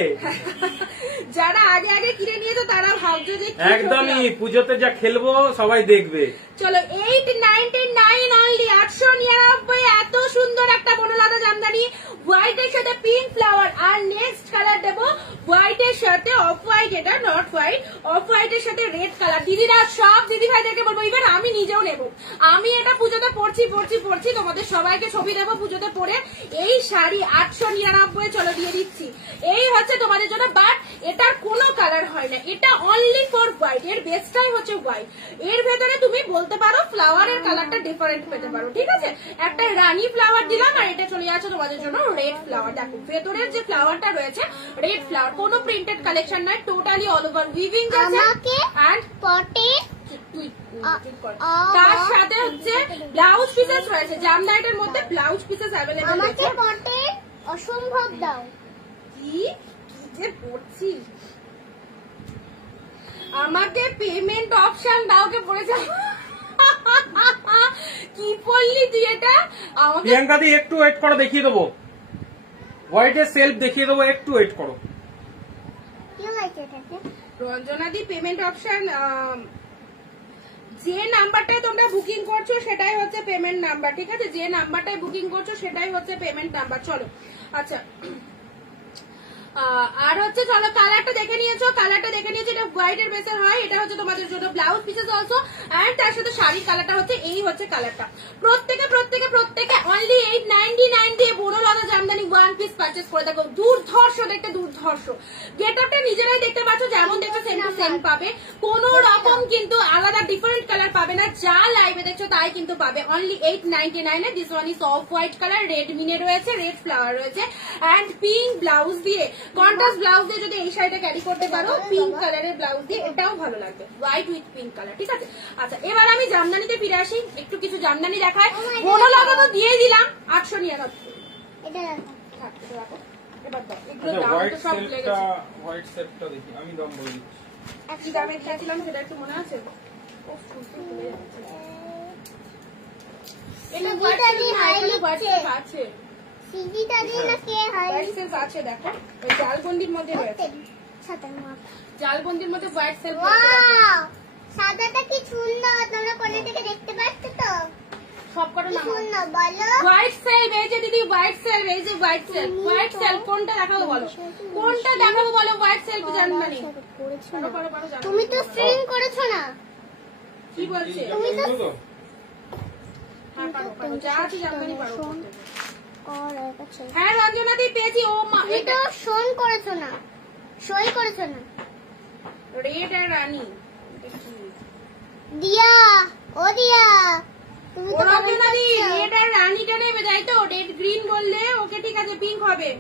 যারা আগে আগে কিনে নিয়েছো তারা ভাবছো যে একদমই পুজোতে যা খেলবো সবাই দেখবে। চলো, 899 অনলি, 899। এত সুন্দর একটা বনলতা জামদানি, হোয়াইটের সাথে পিঙ্ক ফ্লাওয়ার। আর নেক্সট কালার দেবো হোয়াইটের সাথে অফ হোয়াইট, এটা নট হোয়াইট, অফ হোয়াইটের সাথে রেড কালার। দিদিরা সব দিদি ভাইদেরকে বলবো, ইভেন আমি নিজেও নেবো। আমি এটা পুজোতে পড়ছি পড়ছি পড়ছি, তোমাদের সবাইকে ছবি দেবো পুজোতে পরে। এই শাড়ি 899, চলো দিয়ে দিচ্ছি। এই হচ্ছে তোমাদের জন্য, বাট এটার কোনো কালার হয় না, এটা অনলি ফর হোয়াইট। এর বেসটাই হচ্ছে হোয়াইট, এর ভেতরে তুমি বলতে পারো ফ্লাওয়ারের কালারটা ডিফারেন্ট পেতে পারো, ঠিক আছে? একটা রানী ফ্লাওয়ার দিলাম, আর এটা চলে যাচ্ছে তোমাদের জন্য রেড ফ্লাওয়ার। দেখো ভেতরের যে ফ্লাওয়ারটা রয়েছে রেড ফ্লাওয়ার, কোনো প্রিন্টেড কালেকশন নয়, টোটালি অল ওভার উইভিং আছে। এন্ড পটে তার সাথে হচ্ছে ব্লাউজ পিসেস রয়েছে, জামদানিটার মধ্যে ব্লাউজ পিসেস অ্যাভেলেবল রয়েছে। পটে অসম্ভব দাও, কি যে পড়ছি, আমাকে পেমেন্ট অপশন দাও, কে পড়েছে কি পড়লি তুই এটা? আমাকে প্রিয়াঙ্কা দি একটু ওয়েট করো, দেখিয়ে দেবো হোয়াইটের সেলফ দেখিয়ে দেবো, একটু ওয়েট করো। কি হয়েছে এটাতে? রঞ্জনাদি পেমেন্ট অপশন, যে নাম্বারটায় তোমরা বুকিং করছো সেটাই হচ্ছে পেমেন্ট নাম্বার, ঠিক আছে? যে নাম্বারটায় বুকিং করছো সেটাই হচ্ছে পেমেন্ট নাম্বার। চলো আচ্ছা, আর হচ্ছে চলো কালারটা দেখে নিয়েছো, এটা হোয়াইট এর বেসের হয়। এটা হচ্ছে তোমাদের জন্য ব্লাউজ পিসেস অলসো, এন্ড তার সাথে শাড়ির কালারটা হচ্ছে এই হচ্ছে কালারটা। প্রত্যেকে অনলি 899 দিয়ে বড়লতা জামদানি ওয়ান পিস পারচেজ করে দেখো। দুর্ধর্ষ দেখতে, দুর্ধর্ষ গেটআপটা নিজেরাই দেখতে পাচ্ছ, যেমন দেখো সেম টু সেম পাবে, কোন রকম কিন্তু আলাদা ডিফারেন্ট কালার পাবে না। যা লাইভে দেখছো তাই কিন্তু পাবে only 899 A. This one is off white colour, red মিনে রয়েছে, রেড ফ্লাওয়ার রয়েছে, এন্ড পিঙ্ক ব্লাউজ দিয়ে, কন্ট্রাস্ট ব্লাউজ দিয়ে যদি এই শাড়িটা ক্যারি করতে পারো পিঙ্ক কালারের ব্লাউজ দিয়ে, এটাও ভালো লাগবে, হোয়াইট উইথ পিঙ্ক কালার, ঠিক আছে? আচ্ছা, এবার আমি জামদানিতে ফিরে আসি, একটু কিছু জামদানি দেখায়। বড়লতা তো দিয়ে দিলাম 899। এটা রাখো, এবার দাও, এগুলো আচ্ছা, দাম হোয়াইট তো সব ভুলে গেছি। হোয়াইট সেটটা দেখি, আমি দাম বলে দিচ্ছি। কি দামে খেয়েছিলাম সেটা একটু মনে আছে? এটা আছে, সিজিটা দিয়ে না কে হয় হোয়াইট সেলফ আছে, দেখো ওই জালবন্দির মধ্যে রয়েছে, সাদা মাপ। জালবন্দির মধ্যে হোয়াইট সেলফ। ওয়াও, সাদাটা কি সুন্দর, তোমরা কোণা থেকে দেখতে পাচ্ছ তো? সব কটা কি নাম সুন্দর বলো। হোয়াইট সেলফ, এই যে দিদি হোয়াইট সেলফ, এই যে হোয়াইট সেলফ, হোয়াইট সেলফ কোনটা দেখাবো বলো, কোনটা দেখাবো বলো? হোয়াইট সেলফ জানমানি তুমি তো স্ট্রিং করেছো না? কি বলছে? তুমি তো তো হ্যাঁ পারো, পারো, যা আছে জানমানি পারো। আর কাছে হ্যাঁ রঞ্জনাদি পেয়েছি। ও মা, তুমি তো শোন করেছো না, সই করেছো না? রেড আর রানী, দিয়া, ও দিয়া, তুমি ও তো রঞ্জনাদি রেড আর রানীটা নেবে, তাই তো? রেড গ্রিন বললে ওকে, ঠিক আছে, পিঙ্ক হবে।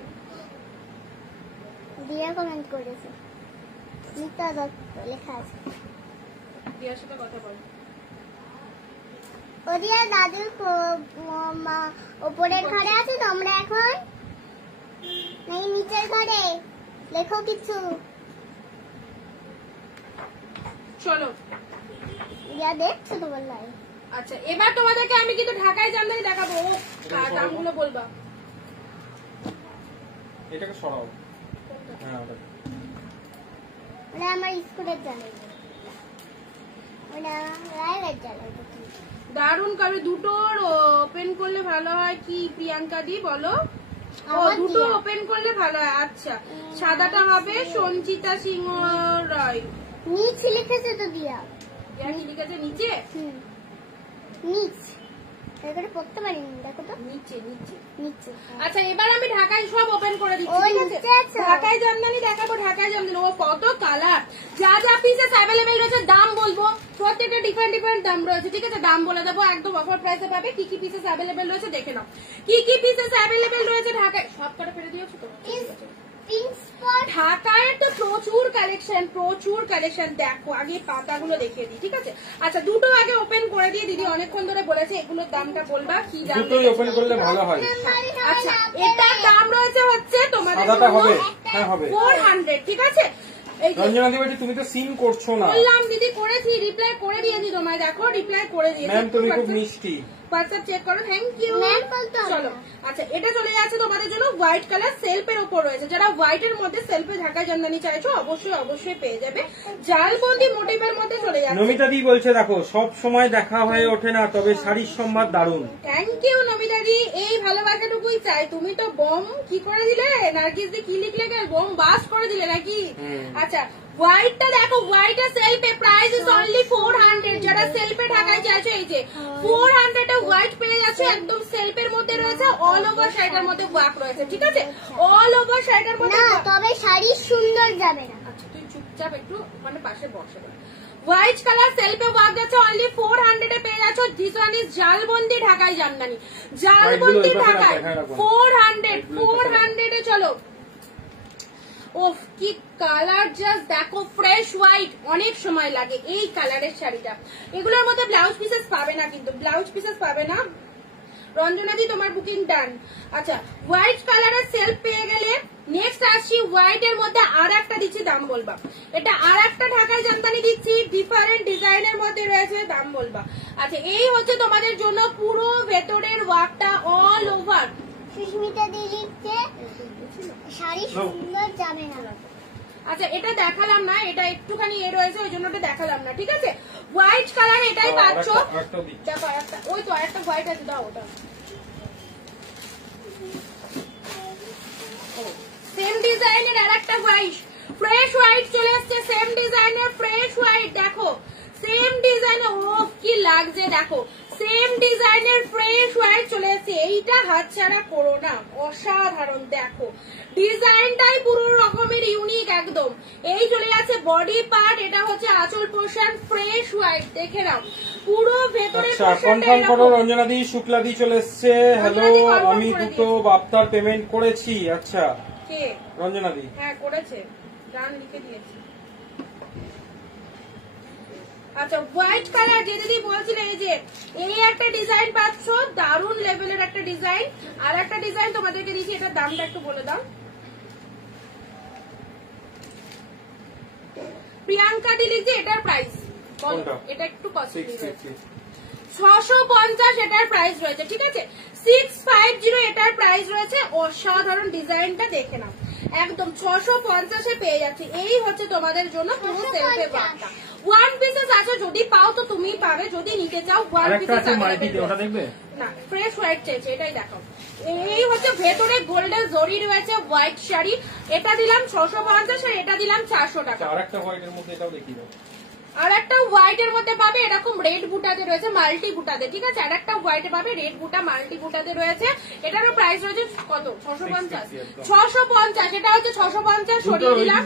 দিয়া কমেন্ট করেছে, মিতা দত্ত লেখা আছে। দিয়ার সাথে কথা বল। ও দিয়া, দাদুর ওপরের ঘরে আছে তোমরা এখন নাকি নিচের ঘরে? লেখো কিছু। চলো দিয়া দেখছো তো বললাই। আচ্ছা, এবার তোমাদেরকে আমি কিন্তু ঢাকায় জামদানি দেখাবো। ও দামগুলো বলবা। এটাকে সরাও। হ্যাঁ, ওটা ওটা আমার স্কুলের জানাই, ওটা রায়ের জানাই। দারুন কাবে, দুটোর ওপেন করলে ভালো হয় কি প্রিয়াঙ্কা দি বলো? ও আমার দুটো দিয়া। ওপেন করলে ভালো হয়। আচ্ছা, সাদাটা হবে সঞ্চিতা সিংহ রায়। নিচ লিখেছে তো দিয়া। কি লিখেছে নিচে? নিচ এবারে পড়তে পারিনি, দেখো তো নিচে নিচে। নিচে। আচ্ছা, এবার আমি ঢাকায় সব ওপেন করে দিচ্ছি, ওই ঠিক আছে? নিচে আছে। ঢাকায় জামদানি দেখাবো, ঢাকায় জামদানি। ও কত কালার, যা যা পিসেস অ্যাভেলেবেল রয়েছে দাম বলবো, প্রত্যেকটা ডিফারেন্ট ডিফারেন্ট দাম রয়েছে, ঠিক আছে? দাম বলে দেবো, একদম অফার প্রাইসে পাবে। কি কি পিসেস অ্যাভেলেবেল রয়েছে দেখে নাও, কি কি পিসেস অ্যাভেলেবেল রয়েছে ঢাকায়। সব কটা ফেলে দিয়েছো তো? ঠিক আছে। পিঙ্ক স্পট ঢাকায় তো প্রচুর কালেকশন, দেখো আগে পাতাগুলো দেখিয়ে দিই, ঠিক আছে? আচ্ছা, দুটো আগে ওপেন করে দিয়ে, দিদি অনেকক্ষণ ধরে বলেছে এগুলোর দামটা বলবা, কি দাম? দুটোই ওপেন করলে ভালো হয়। আচ্ছা, এটার দাম রয়েছে হচ্ছে তোমাদের সাদাটা হবে? হ্যাঁ হবে। 400, ঠিক আছে? এই যে রঞ্জনাদি বলছি তুমি তো সিন করছো না। বললাম দিদি, করেছি, রিপ্লাই করে দিয়েছি তোমায়, দেখো রিপ্লাই করে দিয়েছি। ম্যাম তুমি খুব মিষ্টি। হোয়াটসঅ্যাপ চেক করো, থ্যাংক ইউ। ম্যাম বলতে হবে চলো, না। আচ্ছা, এটা চলে যাচ্ছে তোমাদের জন্য হোয়াইট কালার সেলফের উপর রয়েছে। যারা হোয়াইট এর মধ্যে সেলফে ঢাকা জামদানি চাইছো অবশ্যই পেয়ে যাবে। জালবন্দি মোটিভের মধ্যে চলে যাচ্ছে। নমিতা দি বলছে দেখো সব সময় দেখা হয়ে ওঠে না, তবে শাড়ির সম্ভার দারুণ। থ্যাংক ইউ নমিতা দি, এই ভালোবাসাটুকুই চাই। তুমি তো বম কি করে দিলে, নার্গিস দি কি লিখলে, বম বাস করে দিলে নাকি? আচ্ছা, হোয়াইটটা দেখো, হোয়াইট এর সেলফে প্রাইস ইজ অনলি 400। যারা সেলফে ঢাকায় চাইছো এই যে 400 এ হোয়াইট পেয়ে যাচ্ছে, একদম সেলফের মধ্যে রয়েছে, অল ওভার শাড়িটার মধ্যে ওয়ার্ক রয়েছে, ঠিক আছে? অল ওভার শাড়িটার মধ্যে না, তবে শাড়ি সুন্দর যাবে না। আচ্ছা, তুই চুপচাপ একটু মানে পাশে বসে বল। হোয়াইট কালার সেলফে ওয়ার্ক যাচ্ছে, অনলি 400 এ পেয়ে যাচ্ছ। দিস ওয়ান ইজ জালবন্দি ঢাকায় জামদানি, জালবন্দি ঢাকায় 400 এ। চলো, ওফ কি কালার, জাস্ট দেখো, ফ্রেশ হোয়াইট। অনেক সময় লাগে এই কালারের শাড়িটা। এগুলোর মধ্যে ব্লাউজ পিসেস পাবে না, কিন্তু ব্লাউজ পিসেস পাবে না। রঞ্জনাদি তোমার বুকিং ডান। আচ্ছা, হোয়াইট কালারের সেলফ পেয়ে গেলে নেক্সট আসছি হোয়াইট এর মধ্যে আর একটা দিচ্ছি, দাম বলবা। এটা আর একটা ঢাকায় জামদানি দিচ্ছি, ডিফারেন্ট ডিজাইনের মধ্যে রয়েছে, দাম বলবা। আচ্ছা, এই হচ্ছে তোমাদের জন্য পুরো ভেতরের ওয়ার্কটা অল ওভার। সুস্মিতা দি লিখছে শাড়ি সুন্দর যাবে না। আচ্ছা এটা দেখালাম না, এটা একটুখানি এ রয়েছে ওই জন্য ওটা দেখালাম না, ঠিক আছে। হোয়াইট কালার এটাই পাচ্ছ, দেখো একটা ওই তো আরেকটা হোয়াইট আছে, দাও ওটা। সেম ডিজাইনের আর একটা হোয়াইট, ফ্রেশ হোয়াইট চলে আসছে, সেম ডিজাইনের ফ্রেশ হোয়াইট, দেখো সেম ডিজাইনের, ও কি লাগছে দেখো, সেম ডিজাইনের ফ্রেশ হোয়াইট চলে আসছে। এইটা হাতছাড়া করো না, অসাধারণ, দেখো ডিজাইনটাই পুরো রকমের ইউনিক একদম। এই চলে যাচ্ছে বডি পার্ট, এটা হচ্ছে আঁচল পোর্শন, ফ্রেশ হোয়াইট, দেখে নাও পুরো ভেতরে। কনফার্ম করো রঞ্জনাদি, শুক্লাদি চলে এসছে। হ্যালো, আমি দুটো বাপ্তার পেমেন্ট করেছি। আচ্ছা কে? রঞ্জনাদি হ্যাঁ করেছে, গান লিখে দিয়েছি। আচ্ছা হোয়াইট কালার যে দিদি বলছিলেন, এই যে এই একটা ডিজাইন পাচ্ছ, দারুন লেভেলের একটা ডিজাইন। আর একটা ডিজাইন তোমাদেরকে দিচ্ছি, এটার দামটা একটু বলে দাও প্রিয়াঙ্কা দি, লিখছে এটার প্রাইস বলো। এটা একটু কস্টলি রয়েছে, 650 এটার প্রাইস রয়েছে, ঠিক আছে। 650 এটার প্রাইস রয়েছে। অসাধারণ ডিজাইনটা দেখে নাও, একদম 650 পেয়ে যাচ্ছে। এই হচ্ছে তোমাদের জন্য পুরো সেলফে ওয়ার্কটা। ওয়ান পিসেস আছে, যদি পাও তো তুমি পাবে, যদি নিতে চাও ওয়ান পিসেস দেখবে না। ফ্রেশ হোয়াইট চাইছে, এটাই দেখো। এই হচ্ছে ভেতরে গোল্ডেন জরি রয়েছে, হোয়াইট শাড়ি, এটা দিলাম 650 আর এটা দিলাম 400 টাকা। আরেকটা হোয়াইটের মধ্যে এটাও দেখিয়ে দাও। আর একটা হোয়াইটের মধ্যে পাবে এরকম রেড বুটাতে রয়েছে, মাল্টি বুটাতে, ঠিক আছে। আর একটা হোয়াইটে পাবে রেড বুটা মাল্টি বুটাতে রয়েছে। এটারও প্রাইস রয়েছে কত? 650। 650 এটা হচ্ছে 650 সরিয়ে দিলাম।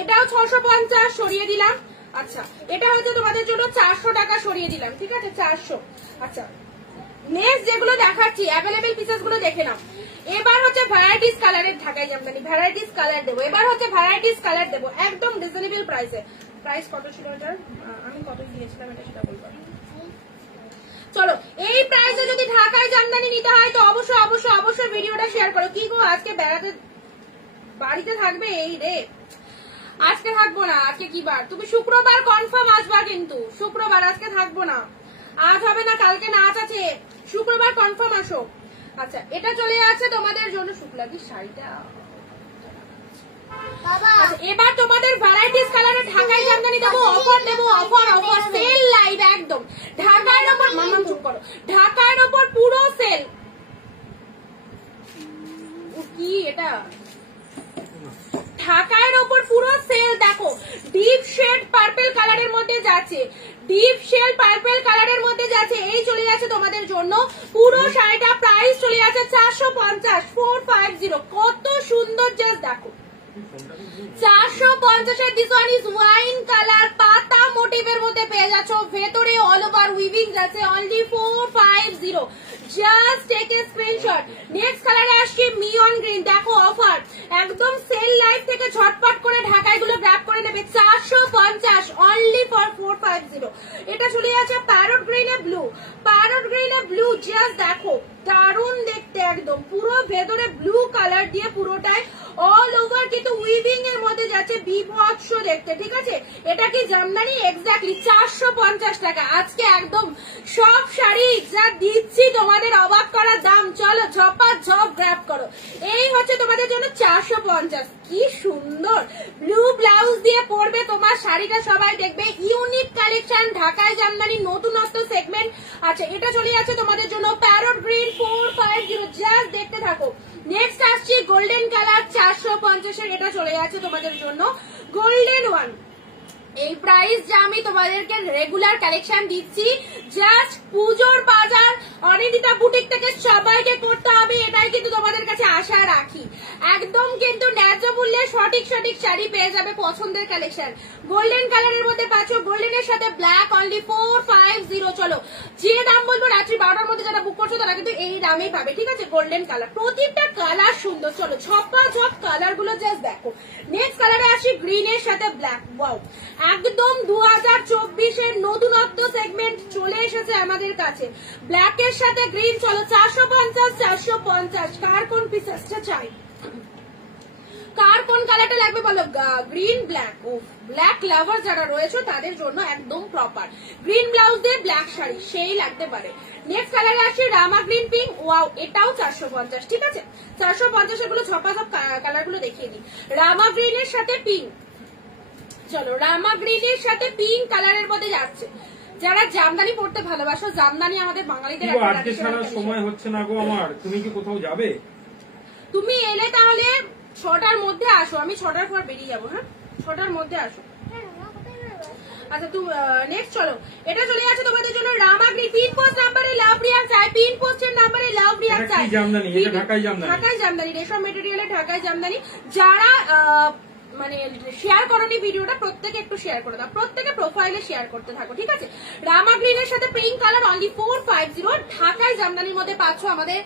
এটাও 650 সরিয়ে দিলাম। আচ্ছা এটা হচ্ছে তোমাদের জন্য 400 টাকা সরিয়ে দিলাম, ঠিক আছে 400। আচ্ছা নেক্সট যেগুলো দেখাচ্ছি অ্যাভেলেবেল পিসেস গুলো দেখে নাও। এবার হচ্ছে ভ্যারাইটিস কালারের ঢাকাই জামদানি, ভ্যারাইটিস কালার দেবো। এবার হচ্ছে ভ্যারাইটিস কালার দেবো একদম রিজনেবল প্রাইসে। প্রাইস কত ছিল এটার? আমি কত দিয়েছিলাম এটা সেটা বলবো। চলো এই প্রাইসে যদি ঢাকাই জামদানি নিতে হয় তো অবশ্যই অবশ্যই অবশ্যই ভিডিওটা শেয়ার করো। কি গো আজকে বেড়াতে বাড়িতে থাকবে? এই রে আজকে থাকবো না। আজকে কি বার? তুমি শুক্রবার কনফার্ম আসবা, কিন্তু শুক্রবার আজকে থাকবো না। আজ হবে না, কালকে নাচ আছে, শুক্রবার কনফার্ম আসো। আচ্ছা এটা চলে যাচ্ছে তোমাদের জন্য শুক্লাদি শাড়িটা। আচ্ছা এবার তোমাদের ভ্যারাইটিস কালারের ঢাকাই জামদানি দেবো, অফার দেবো, অফার অফার সেল লাইভ একদম। ঢাকার ওপর মামাম চুপ করো, ঢাকার ওপর পুরো সেল। কি এটা? ঢাকার ওপর পুরো সেল। দেখো ডিপ শেড পার্পল কালারের মধ্যে যাচ্ছে, ডিপ শেড পার্পল কালারের মধ্যে যাচ্ছে। এই চলে যাচ্ছে তোমাদের জন্য পুরো শাড়িটা, প্রাইস চলে যাচ্ছে 450, 450। কত সুন্দর জাস্ট দেখো, 450 this one is wine colour, পাতা মোটিভের মধ্যে পেয়ে যাচ্ছ, ভেতরে অল ওভার উইভিং আছে, only 450। Just take a screenshot. Next কালারে আসছি মিয়ন গ্রিন, দেখো অফার একদম সেল লাইভ থেকে ঝটপট করে ঢাকাই গুলো গ্র্যাব করে নেবে। 450 অনলি ফর 450। এটা চলে যাচ্ছে প্যারট গ্রিনে ব্লু, প্যারট গ্রিনে ব্লু, জাস্ট দেখো দারুণ দেখতে একদম, পুরো ভেতরে ব্লু কালার দিয়ে পুরোটাই অল ওভার কিন্তু উইভিং এর মধ্যে যাচ্ছে, বিভৎস দেখতে, ঠিক আছে। এটা কি জামদানি? এক্স্যাক্টলি 450 টাকা। আজকে একদম সব শাড়ি যা দিচ্ছি তোমাদের অবাক করার দাম। চলো ঝপা ঝপ গ্র্যাব করো। এই হচ্ছে তোমাদের জন্য 450। কি সুন্দর ব্লু ব্লাউজ দিয়ে পরবে তোমার শাড়িটা, সবাই দেখবে। ইউনিক কালেকশন, ঢাকায় জামদানি, নতুনত্ব সেগমেন্ট। আচ্ছা এটা চলে যাচ্ছে তোমাদের জন্য প্যারট গ্রিন 450, জাস্ট দেখতে থাকো। নেক্সট আসছি গোল্ডেন কালার 450 এর, এটা চলে যাচ্ছে তোমাদের জন্য গোল্ডেন ওয়ান। এই প্রাইস যা আমি তোমাদেরকে রেগুলার কালেকশন দিচ্ছি, জাস্ট পুজোর বাজার অনিন্দিতা বুটিক থেকে সবাইকে করতে হবে, এটাই কিন্তু তোমাদের কাছে আশা রাখি। একদম কিন্তু ন্যায্য মূল্যে সঠিক সঠিক শাড়ি পেয়ে যাবে, পছন্দের কালেকশন। গোল্ডেন কালারের মধ্যে পাচ্ছ, গোল্ডেনের সাথে ব্ল্যাক, অনলি 450। চলো যে দাম বলবো রাত্রি 12টার মধ্যে যারা বুক করছো তারা কিন্তু এই দামেই পাবে, ঠিক আছে। গোল্ডেন কালার, প্রতিটা কালার সুন্দর। চলো ঝপা ঝপ কালার গুলো জাস্ট দেখো। নেক্সট কালারে আসি গ্রিনের সাথে ব্ল্যাক। ওয়াও একদম 2024 এর নতুনত্ব সেগমেন্ট চলে এসেছে আমাদের কাছে, ব্ল্যাক এর সাথে গ্রিন। চলো 450, 450। কার কোন পিসেসটা চাই, কার কোন কালারটা লাগবে বলো? Green black. ও ব্ল্যাক লাভার যারা রয়েছে তাদের জন্য একদম প্রপার। গ্রিন ব্লাউজ দিয়ে ব্ল্যাক শাড়ি সেই লাগতে পারে। নেক্সট কালারে আসছে রামা গ্রিন পিঙ্ক। ওয়াও, এটাও 450, ঠিক আছে 450 এগুলো ঝপাঝপ কালার গুলো দেখিয়ে দিই। রামা গ্রিনের সাথে পিঙ্ক, চলো রামা গ্রিনের সাথে পিঙ্ক কালারের মধ্যে যাচ্ছে। যারা জামদানি পড়তে ভালোবাসো, জামদানি আমাদের বাঙালিদের একটা আজকে ছাড়া সময় হচ্ছে না গো আমার, তুমি কি কোথাও যাবে? তুমি এলে তাহলে 6টার মধ্যে আসো, আমি 6টার পর বেরিয়ে যাবো। হ্যাঁ 6টার মধ্যে আসো। আচ্ছা তুমি নেক্সট চলো, এটা চলে যাচ্ছে তোমাদের জন্য রামা গ্রিন পিন পোস্ট নাম্বারে লাভ রিয়া চাই, পিন পোস্টের নাম্বারে লাভ রিয়া চাই। জামদানি, এটা ঢাকাই জামদানি, ঢাকাই জামদানি, রেশম মেটেরিয়ালে ঢাকাই জামদানি। যারা মানে শেয়ার করনি ভিডিওটা, প্রত্যেকে একটু শেয়ার করে দাও, প্রত্যেকে প্রোফাইলে শেয়ার করতে থাকো, ঠিক আছে। রামা গ্রিনের সাথে পিঙ্ক কালার অনলি 450 ঢাকাই জামদানির মধ্যে পাচ্ছ। আমাদের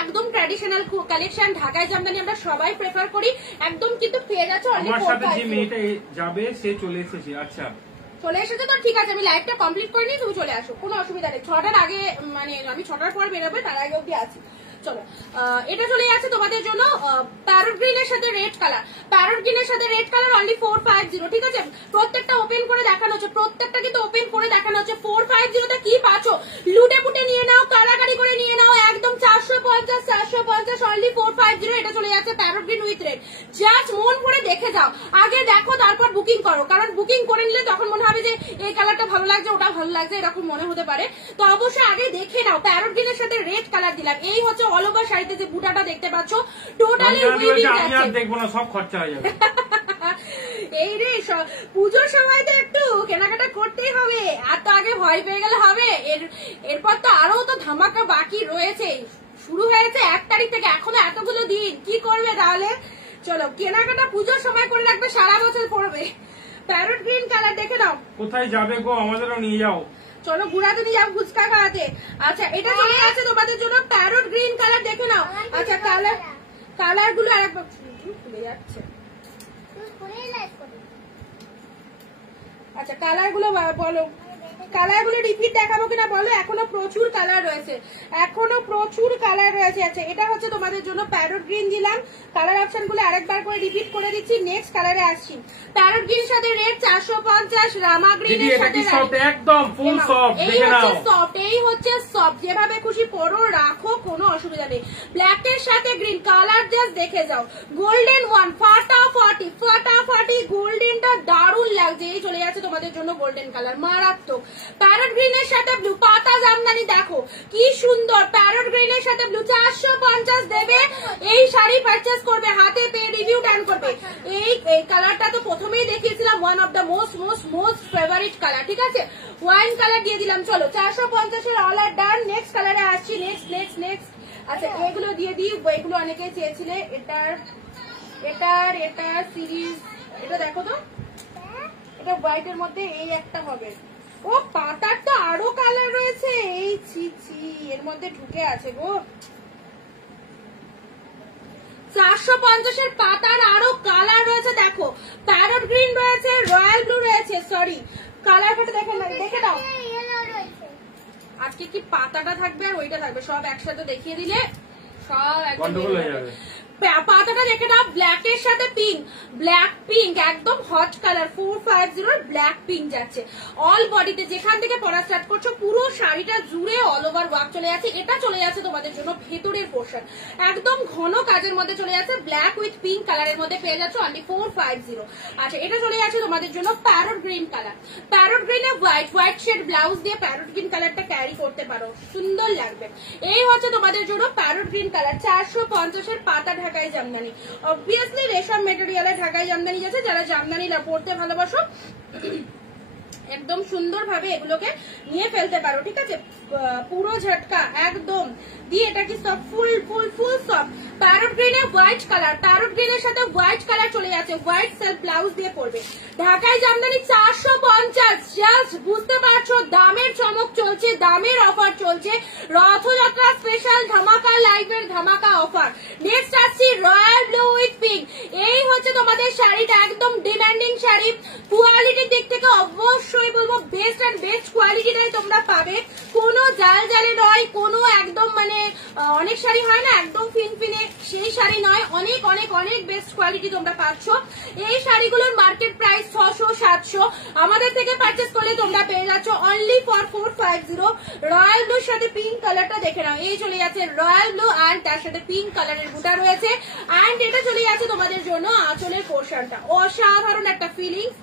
একদম ট্র্যাডিশনাল কালেকশন ঢাকাই জামদানি আমরা সবাই প্রেফার করি, একদম কিন্তু পেয়ে যাচ্ছে অনলি 450। আমার সাথে যে মেয়েটা যাবে সে চলে এসেছে। আচ্ছা চলে এসেছে তো ঠিক আছে, আমি লাইভটা কমপ্লিট করে নিই, তুমি চলে আসো, কোনো অসুবিধা নেই। 6টার আগে মানে আমি 6টার পর বেরোবে, তার আগে অব্দি আছি। চলো এটা চলে যাচ্ছে তোমাদের জন্য প্যারট গ্রিনের সাথে রেড কালার, প্যারট গ্রিনের সাথে রেড কালার অনলি 450, ঠিক আছে। প্রত্যেকটা ওপেন করে দেখানো হচ্ছে, প্রত্যেকটা কিন্তু ওপেন করে দেখানো হচ্ছে। 450 কি পাচ্ছ, লুটে পুটে নিয়ে নাও, কালাকারি করে নিয়ে নাও, একদম 450 অনলি 450। এটা চলে যাচ্ছে parrot green with red. Just মন করে দেখে যাও, আগে দেখো তারপর বুকিং করো, কারণ বুকিং করে নিলে তখন মনে হবে যে এই কালারটা ভালো লাগছে, ওটা ভালো লাগছে, এরকম মনে হতে পারে। তো অবশ্যই আগে দেখে নাও। প্যারট গ্রিনের সাথে রেড কালার দিলাম। এই হচ্ছে অল ওভার শাড়িতে যে বুটাটা দেখতে পাচ্ছ, টোটালি উইভিং আমি আর দেখবো না, সব খরচা হয়ে যাবে। এই রে পুজোর সময় তো একটু কেনাকাটা করতেই হবে, আর তো আগে ভয় পেয়ে গেলে হবে। এরপর তো আরো তো ধামাকা বাকি রয়েছে, শুরু হয়েছে 1 তারিখ থেকে, এখনো এতগুলো দিন কি করবে তাহলে। চলো কেনাকাটা পুজোর সময় করে রাখবে, সারা বছর পড়বে। প্যারট গ্রিন কালার দেখে নাও। কোথায় যাবে গো, আমাদেরও নিয়ে যাও। চলো ঘুরাতে নিয়ে যাও ফুচকা খাওয়াতে। আচ্ছা এটা চলে যাচ্ছে তোমাদের জন্য প্যারট গ্রিন কালার দেখে নাও। আচ্ছা কালার গুলো আরেকবার ভুলে যাচ্ছে। আচ্ছা কালার গুলো বলো, কালার গুলো রিপিট দেখাবো কিনা বলো। এখনো প্রচুর কালার রয়েছে, এখনো প্রচুর কালার রয়েছে। আচ্ছা এটা হচ্ছে তোমাদের জন্য প্যারট গ্রিন দিলাম, কালার অপশন গুলো আরেকবার করে রিপিট করে দিচ্ছি। নেক্সট কালারে আসছি, প্যারট গ্রিন সাথে রেড 450, রামা গ্রিনের সাথে একদম ফুল সফট, দেখে নাও সফট, এই হচ্ছে সফট, যেভাবে খুশি পরো রাখো, কোনো অসুবিধা নেই। ব্ল্যাক এর সাথে গ্রিন কালার জাস্ট দেখে যাও, গোল্ডেন ওয়ান ফাটাফাটি গোল্ডেনটা দারুণ লাগছে। এই চলে যাচ্ছে তোমাদের জন্য গোল্ডেন কালার, মারাত্মক। প্যারট গ্রিনের সাথে ব্লু, পাতা জামদানি দেখো কি সুন্দর, প্যারট গ্রিনের সাথে ব্লু 450 দেবে। এই শাড়ি পারচেস করবে, হাতে পেয়ে রিভিউ টান করবে। এই কালারটা তো প্রথমেই দেখিয়েছিলাম, one of the most favourite colour, ঠিক আছে। ওয়াইন কালার দিয়ে দিলাম। চলো 450 এর অল আর ডান। নেক্সট কালারে আসছি, নেক্সট। আচ্ছা এগুলো দিয়ে দিই, এগুলো অনেকে চেয়েছিলে। এটার সিরিজ, এটা দেখো তো, এটা হোয়াইট এর মধ্যে এই একটা হবে। ও পাতার তো আরো কালার রয়েছে, এই ছি এর মধ্যে ঢুকে আছে গো। 450 এর পাতার আরো কালার রয়েছে, দেখো প্যারট গ্রিন রয়েছে, রয়্যাল ব্লু রয়েছে, সরি কালার ফটো দেখে দাও। আজকে কি পাতাটা থাকবে আর ওইটা থাকবে, সব একসাথে দেখিয়ে দিলে সব গন্ডগোল হয়ে যাবে। পাতাটা দেখে নাও, ব্ল্যাক এর সাথে পিঙ্ক, ব্ল্যাক পিঙ্ক একদম হট কালার। 450 ব্ল্যাক পিঙ্ক যাচ্ছে অল বডিতে। যেখান থেকে পরা স্টার্ট করছো পুরো শাড়িটা জুড়ে অল ওভার ওয়ার্ক চলে যাচ্ছে। এটা চলে যাচ্ছে তোমাদের জন্য ভেতরের পোর্শন, একদম ঘন কাজের মধ্যে চলে যাচ্ছে। ব্ল্যাক উইথ পিঙ্ক কালারের মধ্যে পেয়ে যাচ্ছ অনলি 450। আচ্ছা এটা চলে যাচ্ছে তোমাদের জন্য প্যারট গ্রিন কালার, প্যারট গ্রিনে হোয়াইট শেড ব্লাউজ দিয়ে প্যারট গ্রিন কালারটা ক্যারি করতে পারো, সুন্দর লাগবে। এই হচ্ছে তোমাদের জন্য প্যারট গ্রিন কালার। 450 এর পাতা ঢাকাই জামদানি, অবভিয়াসলি রেশম মেটেরিয়ালে ঢাকাই জামদানি যাচ্ছে। যারা জামদানি পড়তে ভালোবাসো একদম সুন্দর ভাবে এগুলোকে নিয়ে ফেলতে পারো, ঠিক আছে। পুরো ঝটকা একদম দিয়ে, এটা কি সব ফুল সব প্যারট গ্রিনে হোয়াইট কালার, প্যারট গ্রিনের সাথে হোয়াইট কালার চলে যাচ্ছে। হোয়াইট সেলফ ব্লাউজ দিয়ে পড়বে, ঢাকাই জামদানি 450। জাস্ট বুঝতে পারছো দামের চমক চলছে, দামের অফার চলছে, রথযাত্রা স্পেশাল ধামাকা লাইভের ধামাকা অফার। নেক্সট আসছি রয়্যাল ব্লু উইথ পিঙ্ক। এই হচ্ছে তোমাদের শাড়িটা, একদম ডিমান্ডিং শাড়ি। কোয়ালিটির দিক থেকে অবশ্যই বলবো বেস্ট এন্ড বেস্ট কোয়ালিটিটাই তোমরা পাবে, কোনো জাল জালে নয়, কোনো একদম মানে অনেক শাড়ি হয় না একদম ফিনফিনে, সেই শাড়ি নয়, অনেক অনেক অনেক বেস্ট কোয়ালিটি তোমরা পাচ্ছ। এই শাড়িগুলোর মার্কেট প্রাইস 600-700, আমাদের থেকে পারচেস করলে তোমরা পেয়ে যাচ্ছ অনলি ফর 450। রয়্যাল ব্লুর সাথে পিঙ্ক কালারটা দেখে নাও, এই চলে যাচ্ছে রয়্যাল ব্লু অ্যান্ড তার সাথে পিঙ্ক কালারের বুটা রয়েছে, অ্যান্ড এটা চলে যাচ্ছে তোমাদের জন্য আঁচলের পোর্শনটা, অসাধারণ একটা ফিলিংস।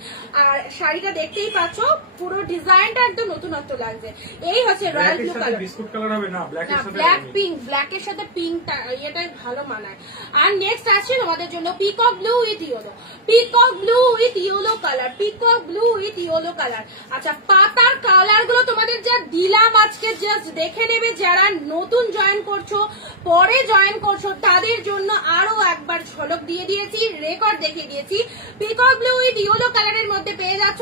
আর শাড়িটা দেখতেই পাচ্ছ পুরো ডিজাইনটা একদম নতুনত্ব লাগছে। এই হচ্ছে royal blue colour, biscuit colour হবে না, ব্ল্যাক পিঙ্ক, ব্ল্যাকের সাথে পিঙ্কটা এটাই ভালো মানায়। আর নেক্সট আছে তোমাদের জন্য peacock blue with yellow, peacock blue with yellow colour, peacock blue with yellow colour. আচ্ছা পাতার কালার গুলো তোমাদের যা দিলাম আজকে জাস্ট দেখে নেবে, যারা নতুন জয়েন করছো পরে জয়েন করছো তাদের জন্য আরো একবার ঝলক দিয়ে দিয়েছি, রেকর্ড দেখিয়ে দিয়েছি। পিকক ব্লু উইথ ইয়েলো কালারের মধ্যে পেয়ে যাচ্ছ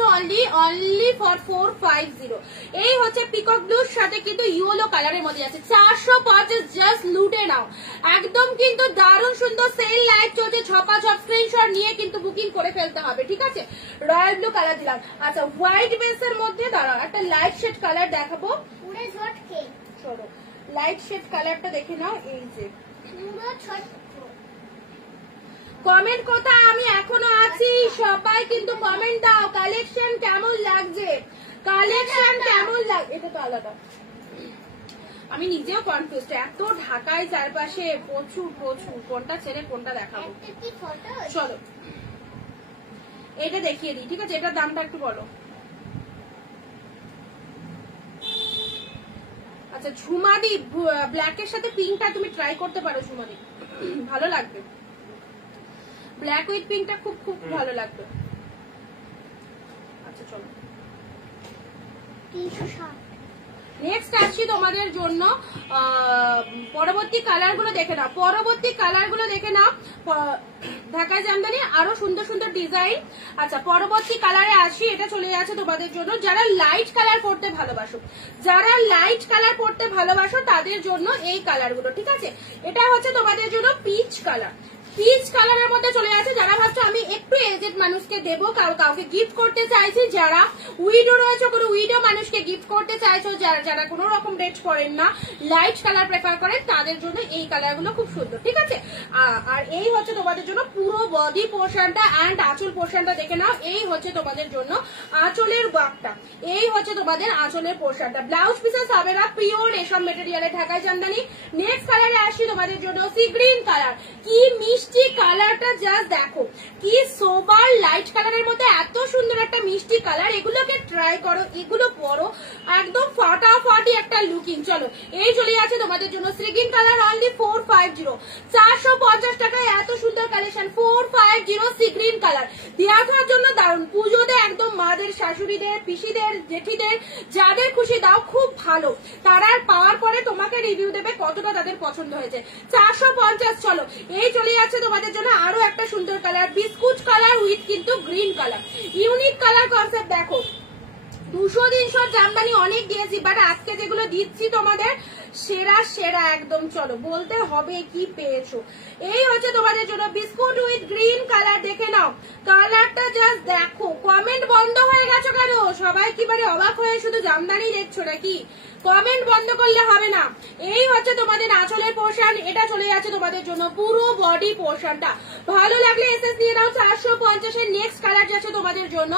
অনলি ফর 450। এই হচ্ছে পিকক ব্লুর সাথে কিন্তু ইয়েলো কালারের মধ্যে আছে 450, জাস্ট লুটে নাও একদম। কিন্তু দারুণ সুন্দর সেল লাইভ চলছে, ছপাছপ স্ক্রিনশট নিয়ে কিন্তু বুকিং করে ফেলতে হবে, ঠিক আছে। রয়্যাল ব্লু কালার দিলাম। আচ্ছা হোয়াইট বেসের মধ্যে দাঁড়াও একটা লাইট শেড কালার দেখাবো, পুরো ঝটকে চলো লাইট শেড কালারটা দেখে নাও। এই যে পুরো ছোট কমেন্ট কোথায়, আমি এখনো আছি, সবাই কিন্তু কমেন্ট দাও, কালেকশন কেমন লাগছে, কালেকশন কেমন লাগে। এটা তো আলাদা, আমি নিজেও কনফিউজ, এত ঢাকায় চারপাশে প্রচুর প্রচুর, কোনটা ছেড়ে কোনটা দেখাবো। একটা কি ফটো চলো এটা দেখিয়ে দিই, ঠিক আছে। এটার দামটা একটু বলো। আচ্ছা ঝুমাদি ব্ল্যাকের সাথে পিঙ্কটা তুমি ট্রাই করতে পারো ঝুমাদি, ভালো লাগবে। ব্ল্যাক উইথ পিঙ্কটা খুব খুব ভালো লাগবে। আচ্ছা চলো 360 নেক্সট আসছি তোমাদের জন্য পরবর্তী কালার গুলো দেখে নাও, পরবর্তী কালার গুলো দেখে নাও। ঢাকা জামদানি আরো সুন্দর সুন্দর ডিজাইন। আচ্ছা পরবর্তী কালারে আসি, এটা চলে যাচ্ছে তোমাদের জন্য যারা লাইট কালার পড়তে ভালোবাসো, যারা লাইট কালার পড়তে ভালোবাসো তাদের জন্য এই কালার গুলো, ঠিক আছে। এটা হচ্ছে তোমাদের জন্য পিচ কালার, পিচ কালারের মধ্যে চলে যাচ্ছে। যারা ভাবছো আমি একটু এজেড মানুষকে দেবো, কাউকে গিফট করতে চাইছি, যারা উইডো রয়েছে কোনো উইডো মানুষকে গিফট করতে চাইছো, যারা কোনো রকম রেট করেন না, লাইট কালার প্রেফার করেন, তাদের জন্য এই কালার গুলো খুব সুন্দর, ঠিক আছে। আর এই হচ্ছে তোমাদের জন্য পুরো বডি পোর্শনটা অ্যান্ড আঁচল পোর্শনটা দেখে নাও। এই হচ্ছে তোমাদের জন্য আঁচলের ওয়ার্কটা, এই হচ্ছে তোমাদের আঁচলের পোর্শনটা। ব্লাউজ পিসেস হবে না, পিওর রেশম মেটেরিয়ালে ঢাকায় জামদানি। নেক্সট কালারে আসি তোমাদের জন্য সি গ্রিন কালার, কি মিষ্টি কালারটা জাস্ট দেখো, কি সোবার লাইট কালারের মধ্যে এত সুন্দর একটা মিষ্টি কালার। এগুলোকে ট্রাই করো, এগুলো পরো, একদম ফাটাফাটি একটা লুকিং। চলো এই চলে যাচ্ছে তোমাদের জন্য সি গ্রিন কালার অনলি 450, 450 টাকায় এত সুন্দর কালেকশন 450 সি গ্রিন কালার। দেওয়ার জন্য দারুণ, পুজোতে একদম মাদের, শাশুড়িদের, পিসিদের, জেঠিদের যাদের খুশি দাও, খুব ভালো। তারা পাওয়ার পরে তোমাকে রিভিউ দেবে কতটা তাদের পছন্দ হয়েছে। 450। চলো এই চলে যাচ্ছে তোমাদের জন্য আরো একটা সুন্দর কালার, বিস্কুট কালার উইথ কিন্তু green colour, unique colour concept. দেখো 200-300 জামদানি অনেক দিয়েছি, বাট আজকে যেগুলো দিচ্ছি তোমাদের সেরা সেরা একদম। চলো বলতে হবে কি পেয়েছো। এই হচ্ছে তোমাদের জন্য বিস্কুট উইথ গ্রিন কালার, দেখে নাও কালারটা জাস্ট দেখো। কমেন্ট বন্ধ হয়ে গেছো কেন? সবাই কি বারে অবাক হয়ে শুধু জামদানি দেখছো নাকি? কমেন্ট বন্ধ করলে হবে না। এই হচ্ছে তোমাদের আঁচলের পোর্শন, এটা চলে যাচ্ছে তোমাদের জন্য পুরো বডি পোর্শনটা। ভালো লাগলে এসএস দিয়ে দাও 450 এর। নেক্সট কালার যাচ্ছে তোমাদের জন্য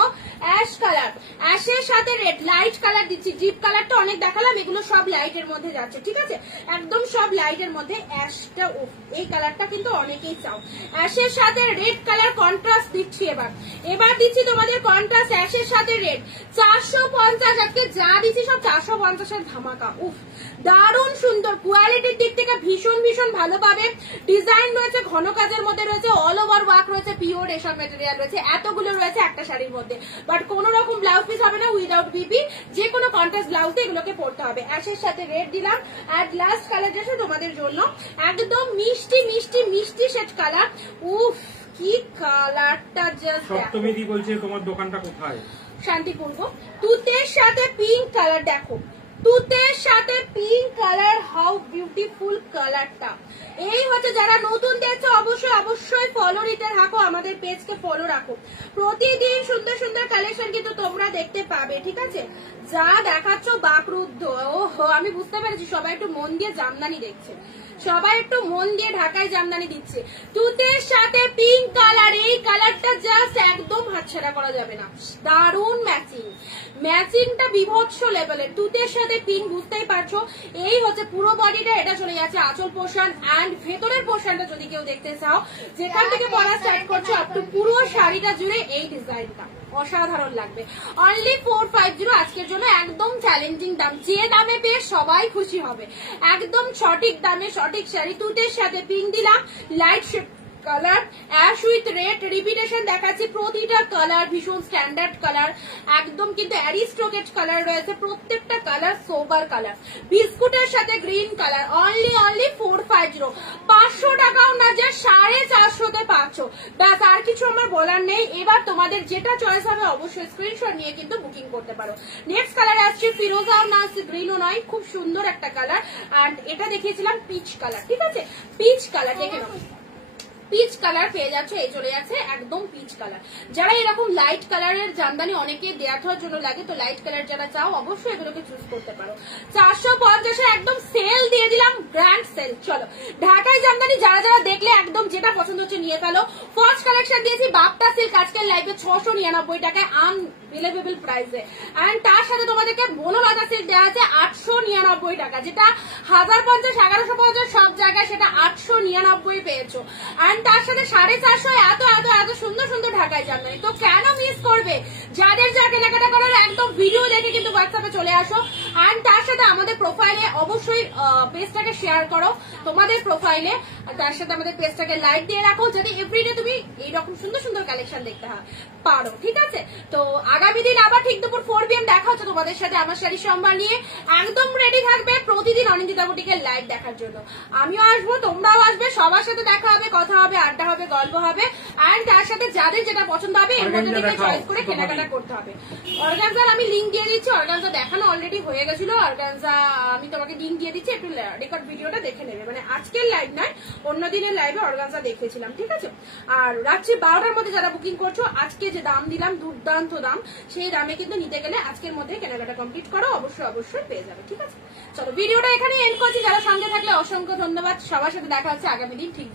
অ্যাশ কালার, অ্যাশের সাথে রেড, লাইট কালার দিচ্ছি। ডিপ কালারটা অনেক দেখালাম, এগুলো সব লাইটের মধ্যে যাচ্ছে, ঠিক আছে, একদম সব লাইটের মধ্যে। অ্যাশটা এই কালারটা কিন্তু অনেকেই চাও। অ্যাশের সাথে রেড কালার কন্ট্রাস্ট দিচ্ছি, এবার দিচ্ছি তোমাদের কন্ট্রাস্ট অ্যাশের সাথে রেড। 450, আজকে যা দিচ্ছি সব 450 এর ধামাকা। উফ দারুণ সুন্দর, কোয়ালিটির দিক থেকে ভীষণ ভীষণ ভালো পাবে। ডিজাইন রয়েছে, ঘন কাজের মধ্যে রয়েছে, অল ওভার ওয়ার্ক রয়েছে, পিওর রেশম ম্যাটেরিয়াল রয়েছে, এতগুলো রয়েছে একটা শাড়ির মধ্যে। বাট কোন রকম ব্লাউজ পিস হবে না উইদাউট বিবি, যে কোনো কন্ট্রাস্ট ব্লাউজে এগুলোকে পড়তে হবে। অ্যাশের সাথে রেড দিলাম। আর লাস্ট কালার যাচ্ছে তোমাদের জন্য একদম মিষ্টি মিষ্টি মিষ্টি শেড কালার। উফ কি কালারটা জাস্ট। সপ্তমীদি বলছে তোমার দোকানটা কোথায়? শান্তিপূর্ণ। তুতের সাথে পিঙ্ক কালার, দেখো তুতের সাথে পিঙ্ক কালার, হাউ বিউটিফুল কালারটা। এই হচ্ছে যারা নতুন দেখছো অবশ্যই অবশ্যই ফলো দিতে থাকো, আমাদের পেজকে ফলো রাখো, প্রতিদিন সুন্দর সুন্দর কালেকশন কিন্তু তোমরা দেখতে পাবে, ঠিক আছে? যা দেখাচ্ছ বাকরুদ্ধ। ওহো, আমি বুঝতে পেরেছি সবাই একটু মন দিয়ে জামদানি দেখছে, সবাই একটু মন দিয়ে ঢাকায় জামদানি দিচ্ছে। তুতের সাথে পিঙ্ক কালার, এই কালারটা জাস্ট একদম হাতছাড়া করা যাবে না, দারুণ ম্যাচিং, ম্যাচিংটা বিভৎস লেভেলের। তুতের সাথে পিঙ্ক, বুঝতেই পারছো। এই হচ্ছে পুরো বডিটা, এটা চলে যাচ্ছে আঁচল পোর্শন এন্ড ভেতরের পোর্শনটা যদি কেউ দেখতে চাও, যেখান থেকে পরা স্টার্ট করছো আপ টু পুরো শাড়িটা জুড়ে এই ডিজাইনটা অসাধারণ লাগবে। অনলি 450 আজকের জন্য, একদম চ্যালেঞ্জিং দাম, যে দামে পেয়ে সবাই খুশি হবে, একদম সঠিক দামে সঠিক শাড়ি। তুতের সাথে পিঙ্ক দিলাম, light colour, ash with red, repetition দেখাচ্ছি, প্রতিটা কালার ভীষণ স্ট্যান্ডার্ড কালার, একদম কিন্তু অ্যারিস্টোকেট কালার রয়েছে, প্রত্যেকটা কালার সোবার কালার। বিস্কুটের সাথে গ্রিন কালার, অনলি 450, 500 টাকাও না, যে 450 পাচ্ছ। ব্যাস, আর কিছু আমার বলার নেই। এবার তোমাদের যেটা চয়েস হবে অবশ্যই স্ক্রিনশট নিয়ে কিন্তু বুকিং করতে পারো। নেক্সট কালার আসছে ফিরোজাও না, গ্রিনও নয়, খুব সুন্দর একটা কালার। অ্যান্ড এটা দেখিয়েছিলাম পিচ কালার, ঠিক আছে? পিচ কালার দেখে নাও, পিচ কালার পেয়ে যাচ্ছে, এই চলে যাচ্ছে একদম পিচ কালার। যারা এরকম লাইট কালারের জামদানি অনেকে দেয়া থাকার জন্য লাগে, তো লাইট কালার যারা চাও অবশ্যই এগুলোকে চুজ করতে পারো। 450 একদম সেল দিয়ে দিলাম, গ্র্যান্ড সেল। চলো, ঢাকায় জামদানি যারা যারা দেখলে একদম যেটা পছন্দ হচ্ছে নিয়ে ফেলো। ফার্স্ট কালেকশন দিয়েছি বাপ্তা সিল্ক, আজকের লাইভে 699 টাকায় আনবিলিভেবল প্রাইসে। এন্ড তার সাথে তোমাদেরকে বনলতা সিল্ক দেওয়া আছে 899 টাকা, যেটা 1050, 1150 সব জায়গায় সেটা 899 পেয়েছো। এন্ড তার সাথে 450 এত এত এত সুন্দর সুন্দর ঢাকায় জামদানি, তো কেন মিস করবে? যাদের যা কেনাকাটা করার একদম ভিডিও দেখে কিন্তু হোয়াটসঅ্যাপে চলে আসো। এন্ড তার সাথে আমাদের প্রোফাইলে অবশ্যই পেজটাকে শেয়ার করো তোমাদের প্রোফাইলে, তার সাথে আমাদের পেজটাকে লাইক দিয়ে রাখো, যাতে এভরিডে তুমি এইরকম সুন্দর সুন্দর কালেকশন দেখতে পারো, ঠিক আছে? তো আগামী দিন আবার ঠিক দুপুর 4 PM দেখা হচ্ছে তোমাদের সাথে আমার শাড়ি সম্ভার নিয়ে। একদম রেডি থাকবে প্রতিদিন অনিন্দিতা বুটিকের লাইভ দেখার জন্য। আমিও আসবো, তোমরাও আসবে, সবার সাথে দেখা হবে, কথা হবে, আড্ডা হবে, গল্প হবে। এন্ড তার সাথে যাদের যেটা পছন্দ হবে এর মধ্যে থেকে চয়েস করে কেনাকাটা করতে হবে। অর্গানজার আমি লিঙ্ক দিয়ে দিচ্ছি, অর্গানজা দেখানো অলরেডি হয়ে গেছিল। অর্গানজা আমি তোমাকে লিঙ্ক দিয়ে দিচ্ছি, একটু রেকর্ড ভিডিওটা দেখে নেবে, মানে আজকের লাইভ নয়, অন্য দিনের লাইভে অর্গানজা দেখিয়েছিলাম, ঠিক আছে? আর রাত্রি 12টার মধ্যে যারা বুকিং করছো, আজকে যে দাম দিলাম দুর্দান্ত দাম, সেই দামে কিন্তু নিতে গেলে আজকের মধ্যে কেনাকাটা কমপ্লিট করো, অবশ্যই অবশ্যই পেয়ে যাবে, ঠিক আছে? চলো, ভিডিওটা এখানে এন্ড করছি। যারা সঙ্গে থাকলে অসংখ্য ধন্যবাদ। সবার সাথে দেখা হচ্ছে আগামী দিন ঠিক